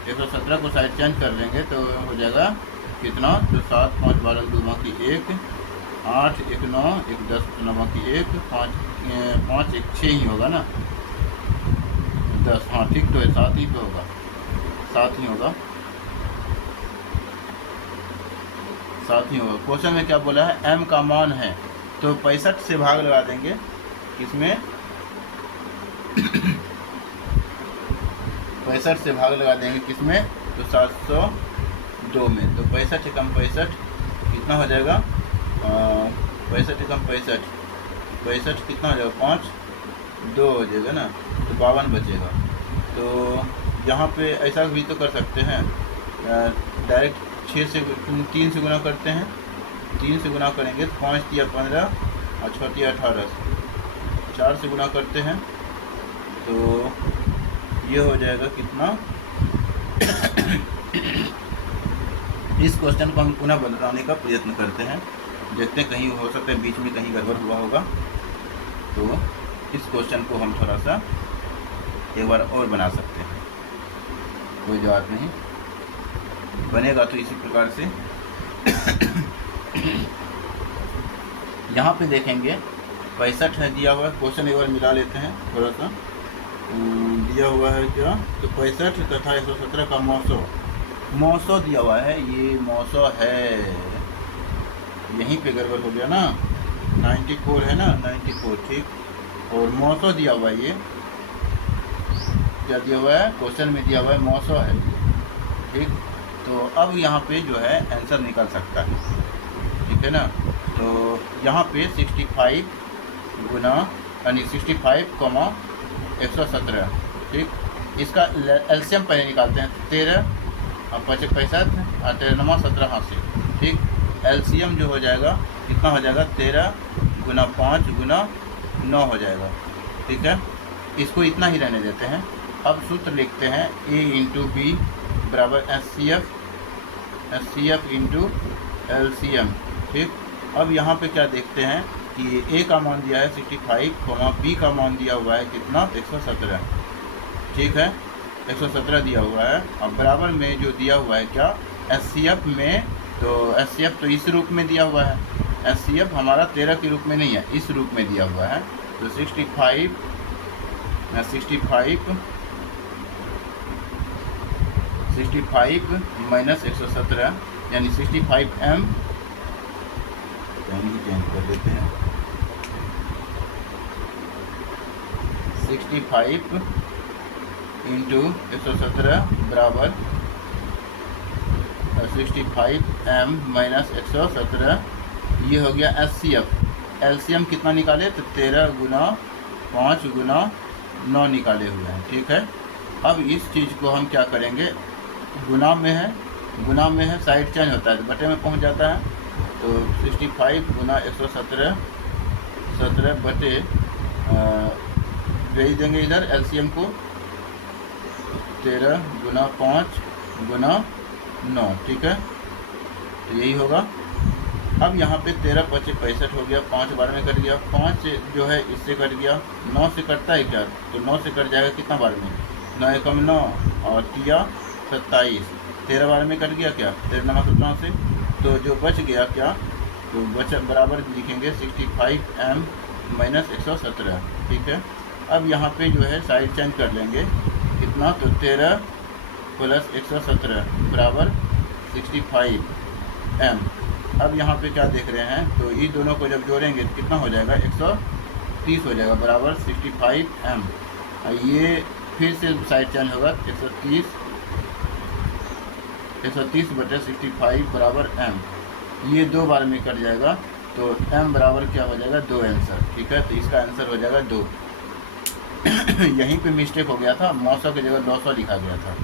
117 को साइड चेंज कर लेंगे तो हो जाएगा कितना, तो 7 × 5 = 12 × 2 बाकी 1, 8 × 1 = 9, 1 10 9 बाकी 1, 5 × 1 = 6 ही होगा ना, 10, हाँ ठीक तो है, 7 ही तो होगा, 7 ही होगा। 7 ही होगा। क्वेश्चन में क्या बोला है, m का मान है, तो 65 से भाग लगा देंगे किसमें 65 से भाग लगा देंगे किसमें, तो 702 में। तो 65 एकम 65 कितना हो जाएगा, 65 एकम 65 65 कितना हो जाएगा, 5 2 हो जाएगा ना, तो 52 बचेगा। तो यहाँ पे ऐसा भी तो कर सकते हैं, डायरेक्ट 6 से 3 से गुना करते हैं, 3 से गुना करेंगे तो 5 तिया 15 और 6 तिया 18, 4 से गुना करते हैं तो ये हो जाएगा कितना। इस क्वेश्चन को हम पुनः बनाने का प्रयत्न करते हैं, देखते हैं कहीं हो सकता है बीच में कहीं गड़बड़ हुआ होगा। तो इस क्वेश्चन को हम थोड़ा सा एक बार और बना सकते हैं, कोई जवाब नहीं बनेगा। तो इसी प्रकार से यहाँ पे देखेंगे 65 है दिया हुआ है, क्वेश्चन एक बार मिला लेते हैं थोड़ा सा। दिया हुआ है क्या, तो 65 तथा 117 का 900 दिया हुआ है, ये 900 है, यहीं पे गड़बड़ हो गया ना, 94 है ना, 94 ठीक, और 900 दिया हुआ है, ये क्या दिया हुआ है, क्वेश्चन में दिया हुआ है 900 है ठीक। तो अब यहाँ पे जो है आंसर निकल सकता है, ठीक है ना। तो यहाँ पे 65 गुना यानी 65, 117 ठीक, इसका एलसीएम पहले निकालते हैं, 13 और 65 और 13 17 हासिल ठीक। एलसीएम जो हो जाएगा कितना हो जाएगा, 13 गुना 5 गुना 9 हो जाएगा ठीक है। इसको इतना ही रहने देते हैं। अब सूत्र लिखते हैं A इंटू बी बराबर H C F into LCM ठीक। अब यहाँ पे क्या देखते हैं कि A का मान दिया है 65, B का मान दिया हुआ है कितना, 117 ठीक है, 117 दिया हुआ है। अब बराबर में जो दिया हुआ है क्या, HCF में, तो HCF तो इस रूप में दिया हुआ है, HCF हमारा 13 के रूप में नहीं है, इस रूप में दिया हुआ है। तो 65 माइनस 117 यानी 65m, यानी चेंज कर देते हैं, 65 इंटू 117 बराबर 65m माइनस 117, ये हो गया HCF। एलसीएम कितना निकाले, तो 13 गुना 5 गुना 9 निकाले हुए हैं ठीक है। अब इस चीज़ को हम क्या करेंगे, गुना में है साइड चेंज होता है तो बटे में पहुंच जाता है। तो 65 गुना 117 17 बटे भेज देंगे इधर एलसीएम को, 13 गुना 5 गुना 9 ठीक है, तो यही होगा। अब यहाँ पे 13 25 65 हो गया, 5 बार में कट गया, 5 जो है इससे कट गया, 9 से कटता है क्या, तो 9 से कट जाएगा कितना बार में, 9 एकम 9 और तिया 27, 13 बार में कट गया क्या, 13 17 से। तो जो बच गया क्या, तो बचा बराबर लिखेंगे 65m माइनस 117 ठीक है। अब यहाँ पे जो है साइड चेंज कर लेंगे कितना, तो 13 प्लस 117 बराबर 65m। अब यहाँ पे क्या देख रहे हैं, तो इन दोनों को जब जोड़ेंगे तो कितना हो जाएगा, 130 हो जाएगा बराबर 65m। ये फिर से साइड चेंज होगा, 130 बटे 65 बराबर m, ये 2 बार में कट जाएगा, तो m बराबर क्या हो जाएगा, 2 आंसर ठीक है। तो इसका आंसर हो जाएगा 2। यहीं पे मिस्टेक हो गया था, 900 की जगह 900 लिखा गया था।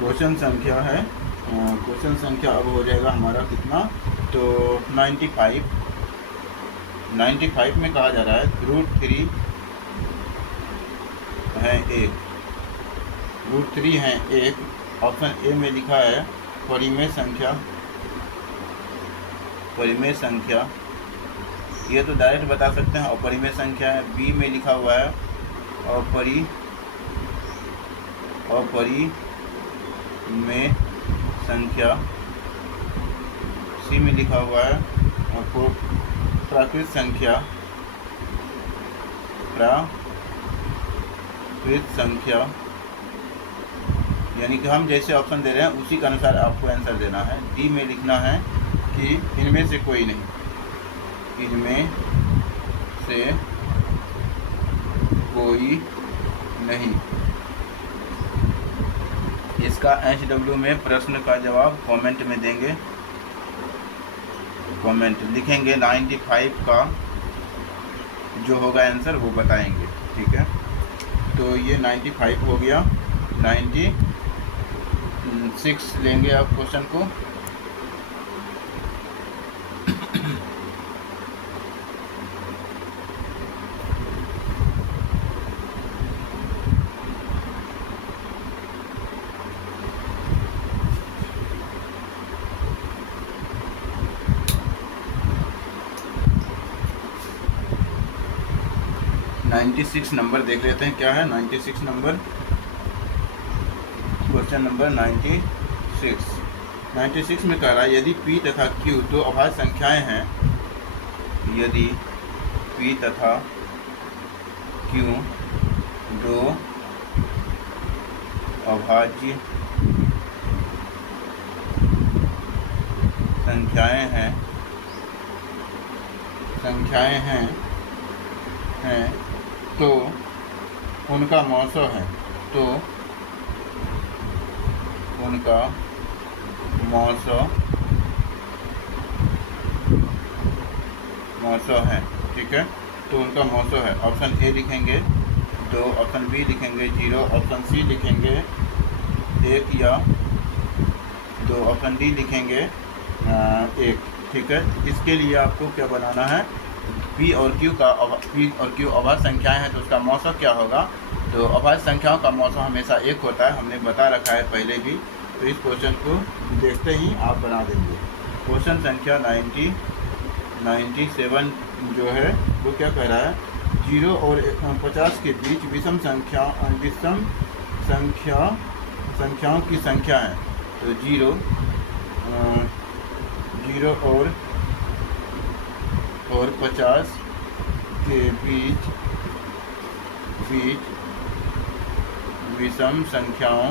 क्वेश्चन संख्या है, क्वेश्चन संख्या अब हो जाएगा हमारा कितना, तो 95 में कहा जा रहा है √3 है 1, √3 है 1। ऑप्शन ए में लिखा है परिमेय संख्या ये तो डायरेक्ट बता सकते हैं, अपरिमेय संख्या है। बी में लिखा हुआ है अपरिमेय संख्या। सी में लिखा हुआ है प्राकृत संख्या। यानी कि हम जैसे ऑप्शन दे रहे हैं उसी के अनुसार आपको आंसर देना है। डी में लिखना है कि इनमें से कोई नहीं, इनमें से कोई नहीं। इसका HW में प्रश्न का जवाब कमेंट में देंगे, कमेंट लिखेंगे। 95 का जो होगा आंसर वो बताएंगे, ठीक है। तो ये 95 हो गया। 96 लेंगे आप क्वेश्चन को। नंबर देख लेते हैं क्या है। 96 नंबर, क्वेश्चन नंबर 96 में कह रहा है यदि P तथा Q दो अभाज्य संख्याएं हैं, यदि P तथा Q दो अभाज्य संख्याएं हैं तो उनका मौसो है, तो उनका मौसो है, ठीक है। तो उनका मौसो है। ऑप्शन ए लिखेंगे 2, ऑप्शन बी लिखेंगे 0, ऑप्शन सी लिखेंगे 1 या 2, ऑप्शन डी लिखेंगे 1, ठीक है। इसके लिए आपको क्या बनाना है, P और Q अभाज्य संख्याएं हैं तो उसका मौसम क्या होगा। तो अभाज्य संख्याओं का मौसम हमेशा 1 होता है, हमने बता रखा है पहले भी। तो इस क्वेश्चन को देखते ही आप बना देंगे। क्वेश्चन संख्या 97 जो है वो क्या कह रहा है, 0 और 50 के बीच विषम संख्याओं की संख्या है। तो 0 और 50 के बीच विषम संख्याओं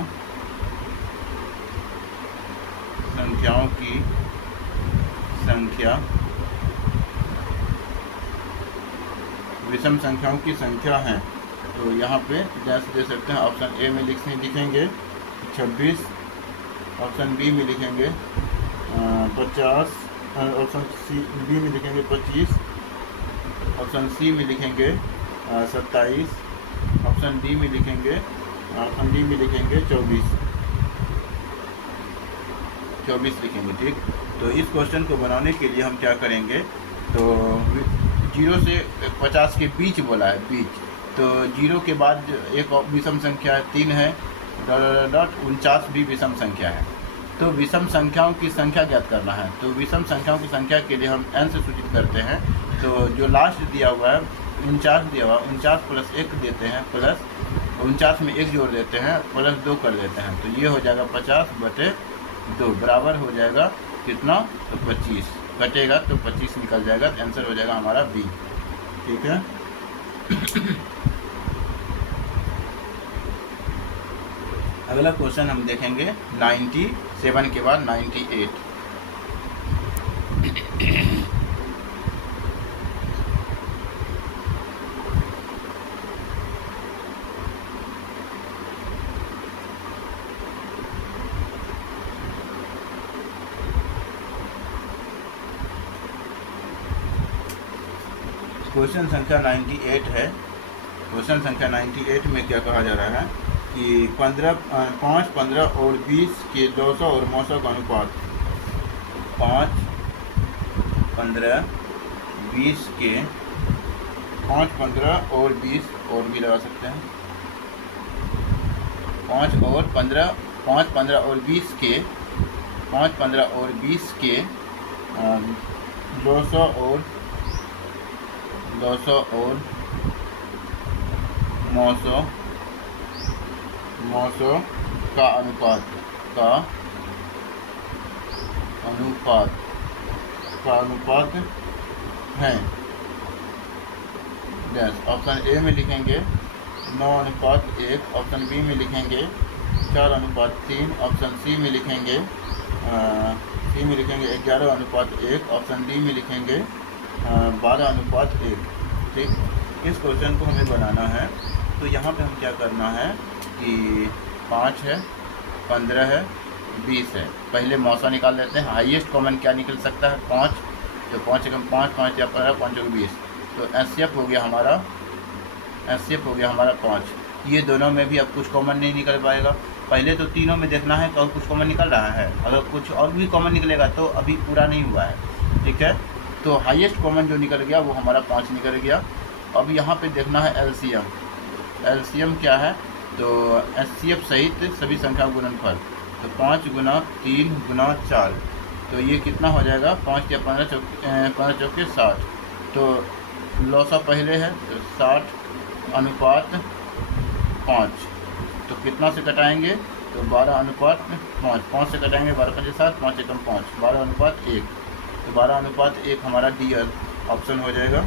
की संख्या, विषम संख्याओं की संख्या है। तो यहाँ पे जैसे दे सकते हैं, ऑप्शन ए में लिखेंगे 26, ऑप्शन बी में लिखेंगे 50, ऑप्शन बी में लिखेंगे 25, ऑप्शन सी में लिखेंगे 27, ऑप्शन डी में लिखेंगे 24 लिखेंगे, ठीक। तो इस क्वेश्चन को बनाने के लिए हम क्या करेंगे, तो 0 से 50 के बीच बोला है, बीच। तो 0 के बाद एक विषम संख्या 3 है, 49 भी विषम संख्या है। तो विषम संख्याओं की संख्या ज्ञात करना है। तो विषम संख्याओं की संख्या के लिए हम n से सूचित करते हैं। तो जो लास्ट दिया हुआ है 49 दिया हुआ, 49 प्लस 1 देते हैं, प्लस 49 में 1 जोड़ देते हैं, प्लस 2 कर देते हैं। तो ये हो जाएगा 50/2 बराबर हो जाएगा कितना, तो 25 कटेगा तो 25 निकल जाएगा। तो आंसर हो जाएगा हमारा बी, ठीक है। अगला क्वेश्चन हम देखेंगे 97 के बाद 98। क्वेश्चन संख्या 98 है। क्वेश्चन संख्या 98 में क्या कहा जा रहा है कि 5, 15 और 20 के 200 और 900 का अनुपात, 5, 15, 20 के 5, 15 और 20 और भी लगा सकते हैं, 5, 15 और 20 के 5, 15 और 20 के 200 और 200 और 900 का अनुपात है। ऑप्शन ए में लिखेंगे 9:1, ऑप्शन बी में लिखेंगे 4:3, ऑप्शन सी में लिखेंगे 11:1, ऑप्शन डी में लिखेंगे 12:1। ठीक, इस क्वेश्चन को हमें बनाना है। तो यहाँ पे हम क्या करना है कि 5 है, 15 है, 20 है। पहले मौसा निकाल लेते हैं। हाईएस्ट कॉमन क्या निकल सकता है? 5। तो 5 एकम 5, 5 या 15, 5 को 20। तो एचसीएफ हो गया हमारा 5। ये दोनों में भी अब कुछ कॉमन नहीं निकल पाएगा। पहले तो तीनों में देखना है और कुछ कॉमन निकल रहा है। अगर कुछ और भी कॉमन निकलेगा तो अभी पूरा नहीं हुआ है। ठीक है, तो हाईएस्ट कॉमन जो निकल गया वो हमारा 5 निकल गया। अब यहाँ पे देखना है एलसीएम क्या है? तो एचसीएफ सहित सभी संख्या गुणनफल। तो 5 गुना 3 गुना 4, तो ये कितना हो जाएगा? 5 या 15 चौके 60। तो लौसा पहले है तो 60:5। तो कितना से कटाएंगे? तो 12:5। 5 से कटाएंगे, 12 5 7, 5 एकम 5, 12:1। तो 12:1 हमारा डी ऑप्शन हो जाएगा।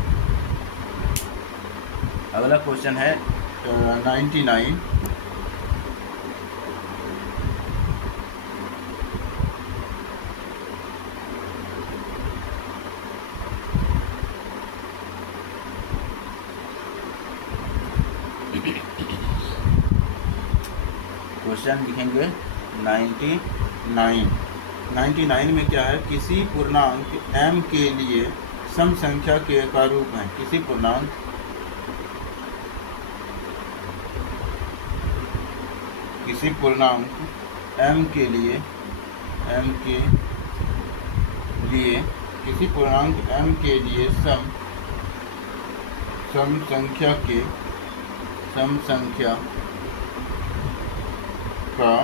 अगला क्वेश्चन है 99। क्वेश्चन लिखेंगे 99 में क्या है? किसी पूर्णांक m के लिए सम संख्या का रूप है। किसी पूर्णांक m के लिए सम संख्या का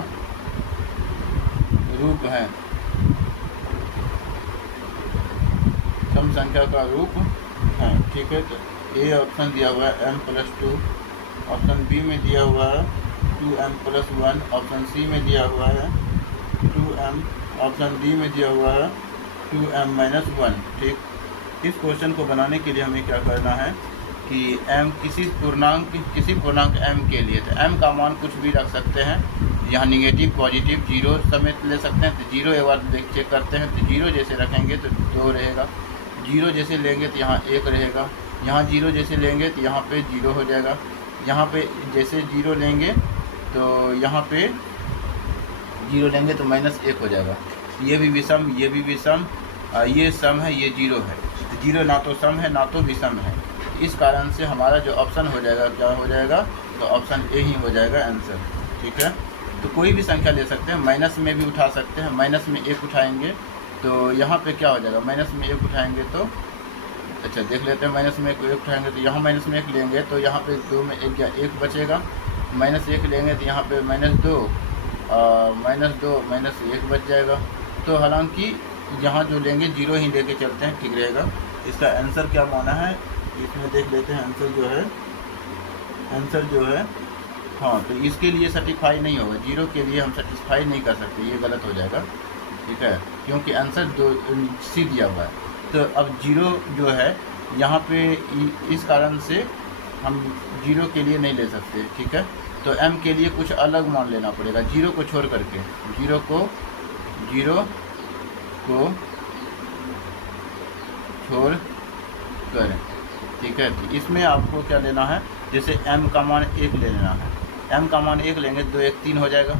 रूप है। सम संख्या का रूप है। ठीक है, तो ए ऑप्शन दिया हुआ है m+2, ऑप्शन बी में दिया हुआ है 2m+1, ऑप्शन सी में दिया हुआ है 2m, ऑप्शन डी में दिया हुआ है 2m-1। ठीक, इस क्वेश्चन को बनाने के लिए हमें क्या करना है कि m किसी पूर्णांक m के लिए, तो m का मान कुछ भी रख सकते हैं। यहाँ निगेटिव, पॉजिटिव, जीरो समेत ले सकते हैं। तो जीरो एक बार चेक करते हैं। तो जीरो जैसे रखेंगे तो 2 रहेगा, जीरो जैसे लेंगे तो यहाँ 1 रहेगा, यहाँ जीरो जैसे लेंगे तो यहाँ पे 0 हो जाएगा, यहाँ पे जैसे जीरो लेंगे तो यहाँ पे 0 लेंगे तो -1 हो जाएगा। ये भी विषम, ये भी विषम, ये सम है, ये 0 है। तो 0 ना तो सम है ना तो विषम है। इस कारण से हमारा जो ऑप्शन हो जाएगा क्या हो जाएगा? तो ऑप्शन ए ही हो जाएगा आंसर। ठीक है, तो कोई भी संख्या ले सकते हैं, माइनस में भी उठा सकते हैं। माइनस में 1 उठाएंगे तो यहाँ पे क्या हो जाएगा? माइनस में 1 उठाएंगे तो अच्छा देख लेते हैं। माइनस में 1 उठाएंगे तो यहाँ माइनस में 1 लेंगे तो यहाँ पे 2 में 1 बचेगा। -1 लेंगे तो यहाँ पे -2 -1 बच जाएगा। तो हालांकि यहाँ जो लेंगे 0 ही लेके चलते हैं, ठीक रहेगा। इसका आंसर क्या माना है इसमें देख लेते हैं। आंसर जो है हाँ, तो इसके लिए सर्टिफाई नहीं होगा। 0 के लिए हम सेटिस्फाई नहीं कर सकते, ये गलत हो जाएगा। ठीक है, क्योंकि आंसर 2 सी दिया हुआ है। तो अब 0 जो है यहाँ पे इस कारण से हम 0 के लिए नहीं ले सकते। ठीक है, तो m के लिए कुछ अलग मान लेना पड़ेगा, 0 को छोड़ करके, 0 को छोड़ कर। ठीक है, तो इसमें आपको क्या लेना है? जैसे m का मान 1 ले लेना है। m का मान 1 लेंगे 2 1 3 हो जाएगा।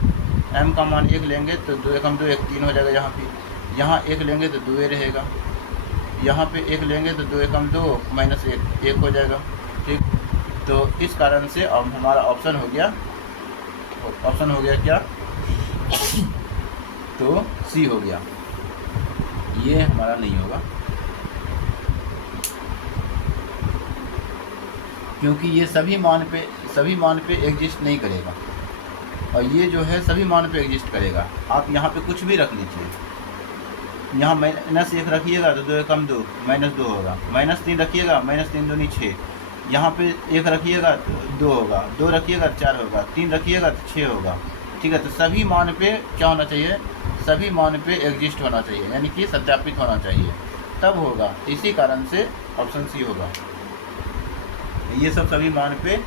m का मान 1 लेंगे तो 2 1 2 1 3 हो जाएगा। यहाँ 1 लेंगे तो 2 रहेगा। यहाँ पे 1 लेंगे तो 2 1 2 -1 हो जाएगा। ठीक, तो इस कारण से अब हमारा ऑप्शन हो गया क्या? तो सी हो गया। ये हमारा नहीं होगा क्योंकि ये सभी मान पे एग्जिस्ट नहीं करेगा, और ये जो है सभी मान पे एग्जिस्ट करेगा। आप यहाँ पे कुछ भी रख लीजिए, यहाँ -1 रखिएगा तो 2 कम 2, -2 होगा। -3 रखिएगा, -3 दूनी 6। यहाँ पे 1 रखिएगा तो 2 होगा, 2 रखिएगा तो 4 होगा, 3 रखिएगा तो 6 होगा। ठीक है, तो सभी मान पे क्या होना चाहिए, सभी मान पे एग्जिस्ट होना चाहिए, यानी कि सत्यापित होना चाहिए, तब होगा। इसी कारण से ऑप्शन सी होगा। ये सब सभी मान पे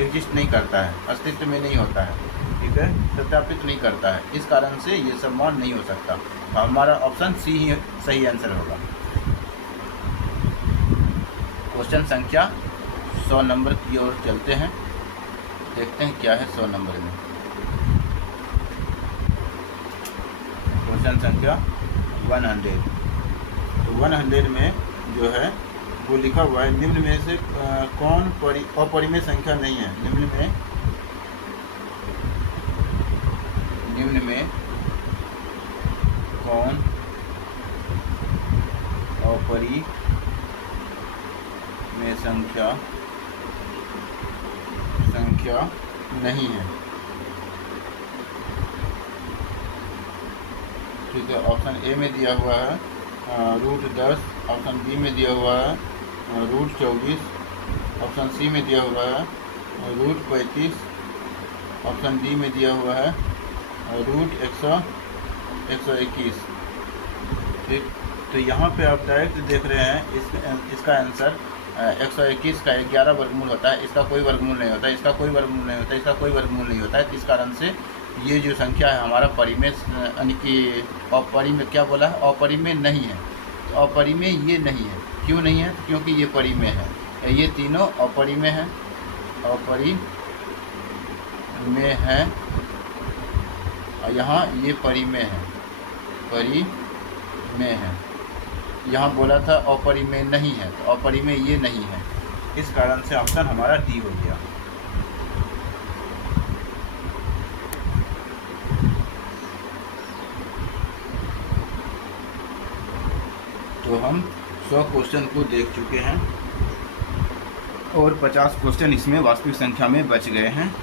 एग्जिस्ट नहीं करता है, अस्तित्व में नहीं होता है। ठीक है, सत्यापित नहीं करता है, इस कारण से ये सब मान नहीं हो सकता। तो हमारा ऑप्शन सी ही सही आंसर होगा। क्वेश्चन संख्या 100 नंबर की ओर चलते हैं, देखते हैं क्या है 100 नंबर में। क्वेश्चन संख्या 100। तो 100 में जो है वो लिखा हुआ है, निम्न में से कौन अपरिमेय संख्या नहीं है। निम्न में कौन अपरिमेय संख्या नहीं है। ठीक है, ऑप्शन ए में दिया हुआ है √10, ऑप्शन बी में दिया हुआ है √24, ऑप्शन सी में दिया हुआ है √35, ऑप्शन डी में दिया हुआ है √121। ठीक, तो यहाँ पे आप डायरेक्ट देख रहे हैं इसका आंसर 121 का 11 वर्गमूल होता है, इसका कोई वर्गमूल नहीं होता, इसका कोई वर्गमूल नहीं होता, इसका कोई वर्गमूल नहीं होता है। इस कारण से ये जो संख्या है हमारा परिमेय, यानी कि अपरिमेय, क्या बोला है, अपरिमेय नहीं है। तो अपरिमेय ये नहीं है, क्यों नहीं है, क्योंकि ये परिमेय है। ये तीनों अपरिमेय हैं, अपरिमेय है, और यहाँ ये परिमेय है, परिमेय है। यहाँ बोला था अपरिमेय नहीं है, तो अपरिमेय ये नहीं है, इस कारण से ऑप्शन हमारा डी हो गया। तो हम 100 क्वेश्चन को देख चुके हैं और 50 क्वेश्चन इसमें वास्तविक संख्या में बच गए हैं।